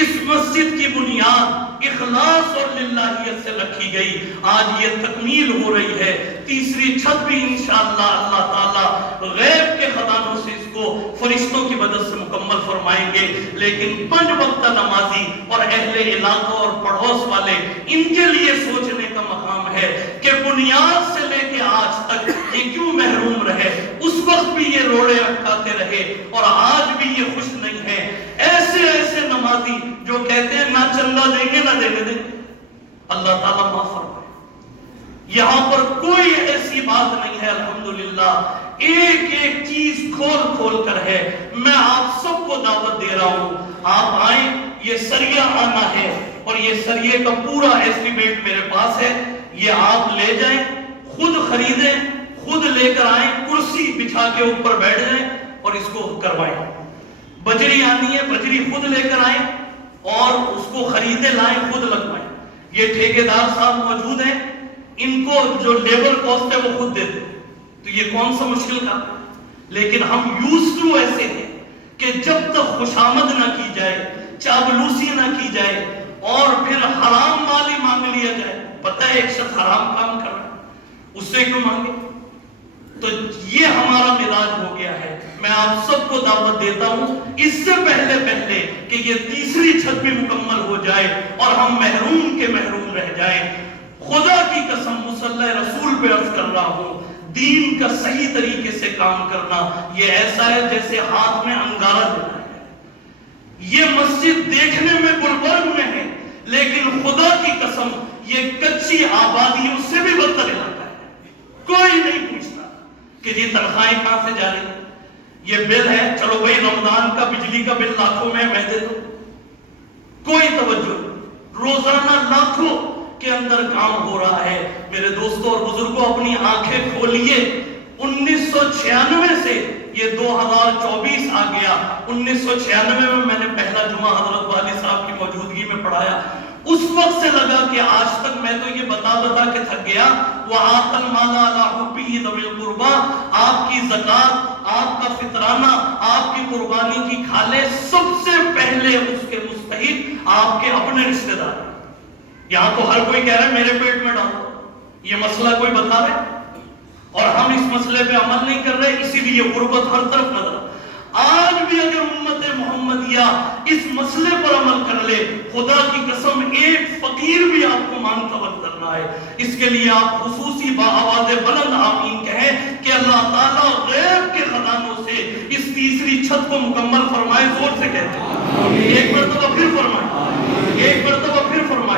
اس مسجد کی بنیاد اخلاص اور للہیت سے رکھی گئی، آج یہ تکمیل ہو رہی ہے، تیسری چھت بھی انشاءاللہ اللہ تعالیٰ غیب کے خزانوں سے اس کو فرشتوں کی مدد سے مکمل فرمائیں گے۔ لیکن 5 وقتہ نمازی اور اہل علاقہ اور پڑوس والے، ان کے لیے سوچنے کا مقام ہے کہ بنیاد سے لے کے آج تک یہ کیوں محروم رہے، اس وقت بھی یہ روڑے اٹکاتے رہے اور آج بھی یہ خوش نہیں ہے۔ ایسے ایسے نمازی جو کہتے ہیں نہ چندہ دیں گے نہ دینے دیں گے، اللہ تعالیٰ معاف فرمائے۔ یہاں پر کوئی ایسی بات نہیں ہے، الحمدللہ ایک ایک چیز کھول کھول کر ہے۔ میں آپ سب کو دعوت دے رہا ہوں، آپ آئیں، یہ سریہ آنا ہے اور یہ سریے کا پورا ایسٹیمیٹ میرے پاس ہے، یہ آپ لے جائیں، خود خریدیں، خود لے کر آئیں، کرسی بچھا کے اوپر بیٹھ جائیں اور اس کو کروائیں۔ بجری آنی ہے، بجری خود لے کر آئیں اور اس کو خریدے لائیں، خود لگوائیں۔ یہ ٹھیکیدار صاحب موجود ہیں، ان کو جو لیبر کاسٹ ہے وہ خود دیتے ہیں، تو یہ کون سا مشکل کا۔ لیکن ہم یوز ٹو ایسے ہیں کہ جب تک خوشامد نہ کی جائے، چاپلوسی نہ کی جائے اور پھر حرام مال ہی مانگ لیا جائے، پتہ ہے ایک شخص حرام کام کر رہا ہے، اس سے کیوں مانگے؟ تو یہ ہمارا مزاج ہو گیا ہے۔ میں آپ سب کو دعوت دیتا ہوں، اس سے پہلے کہ یہ تیسری چھت بھی مکمل ہو جائے اور ہم محروم کے محروم رہ جائیں، خدا کی قسم مصلی رسول پہ عرض کر رہا ہوں، دین کا صحیح طریقے سے کام کرنا یہ ایسا ہے جیسے ہاتھ میں انگارہ دینا ہے۔ یہ مسجد دیکھنے میں گلبرگ میں ہے، لیکن خدا کی قسم یہ کچی آبادیوں سے بھی بدتر علاقہ ہے۔ کوئی نہیں پوچھتا کہ جی تنخواہیں کہاں سے جا رہی ہیں، یہ بل ہے، چلو بھائی رمضان کا بجلی کا بل لاکھوں میں دے دو، کوئی توجہ، روزانہ لاکھوں کے اندر کام ہو رہا ہے۔ میرے دوستوں اور بزرگوں اپنی آنکھیں کھولیے، 1996 سے یہ 2024 آ گیا، 1996 میں نے پہلا جمعہ حضرت والی صاحب کی موجودگی میں پڑھایا، اس وقت سے لگا کہ آج تک میں تو یہ بتا بتا کے تھک گیا، وَآتَ الْمَالَ عَلَىٰ حُبِّهِ ذَوِي الْقُرْبَىٰ، آپ کی زکوٰۃ، آپ کا فطرانہ، آپ کی قربانی کی کھالیں، سب سے پہلے اس کے مستحق آپ کے اپنے رشتہ دار۔ یہاں تو ہر کوئی کہہ رہا ہے میرے پیٹ میں ڈالو، یہ مسئلہ کوئی بتا رہے اور ہم اس مسئلے پہ عمل نہیں کر رہے، اسی لیے غربت ہر طرف نظر۔ آج بھی اگر امت محمدیہ اس مسئلے پر عمل کر لے، خدا کی قسم ایک فقیر بھی آپ کو مانتبت کرنا ہے، اس کے لیے آپ خصوصی باآواز بلند آمین کہیں کہ اللہ تعالیٰ غیب کے خزانوں سے اس تیسری چھت کو مکمل فرمائے۔ زور سے کہتے ہیں ایک مرتبہ پھر فرمائے، ایک مرتبہ پھر فرمائے۔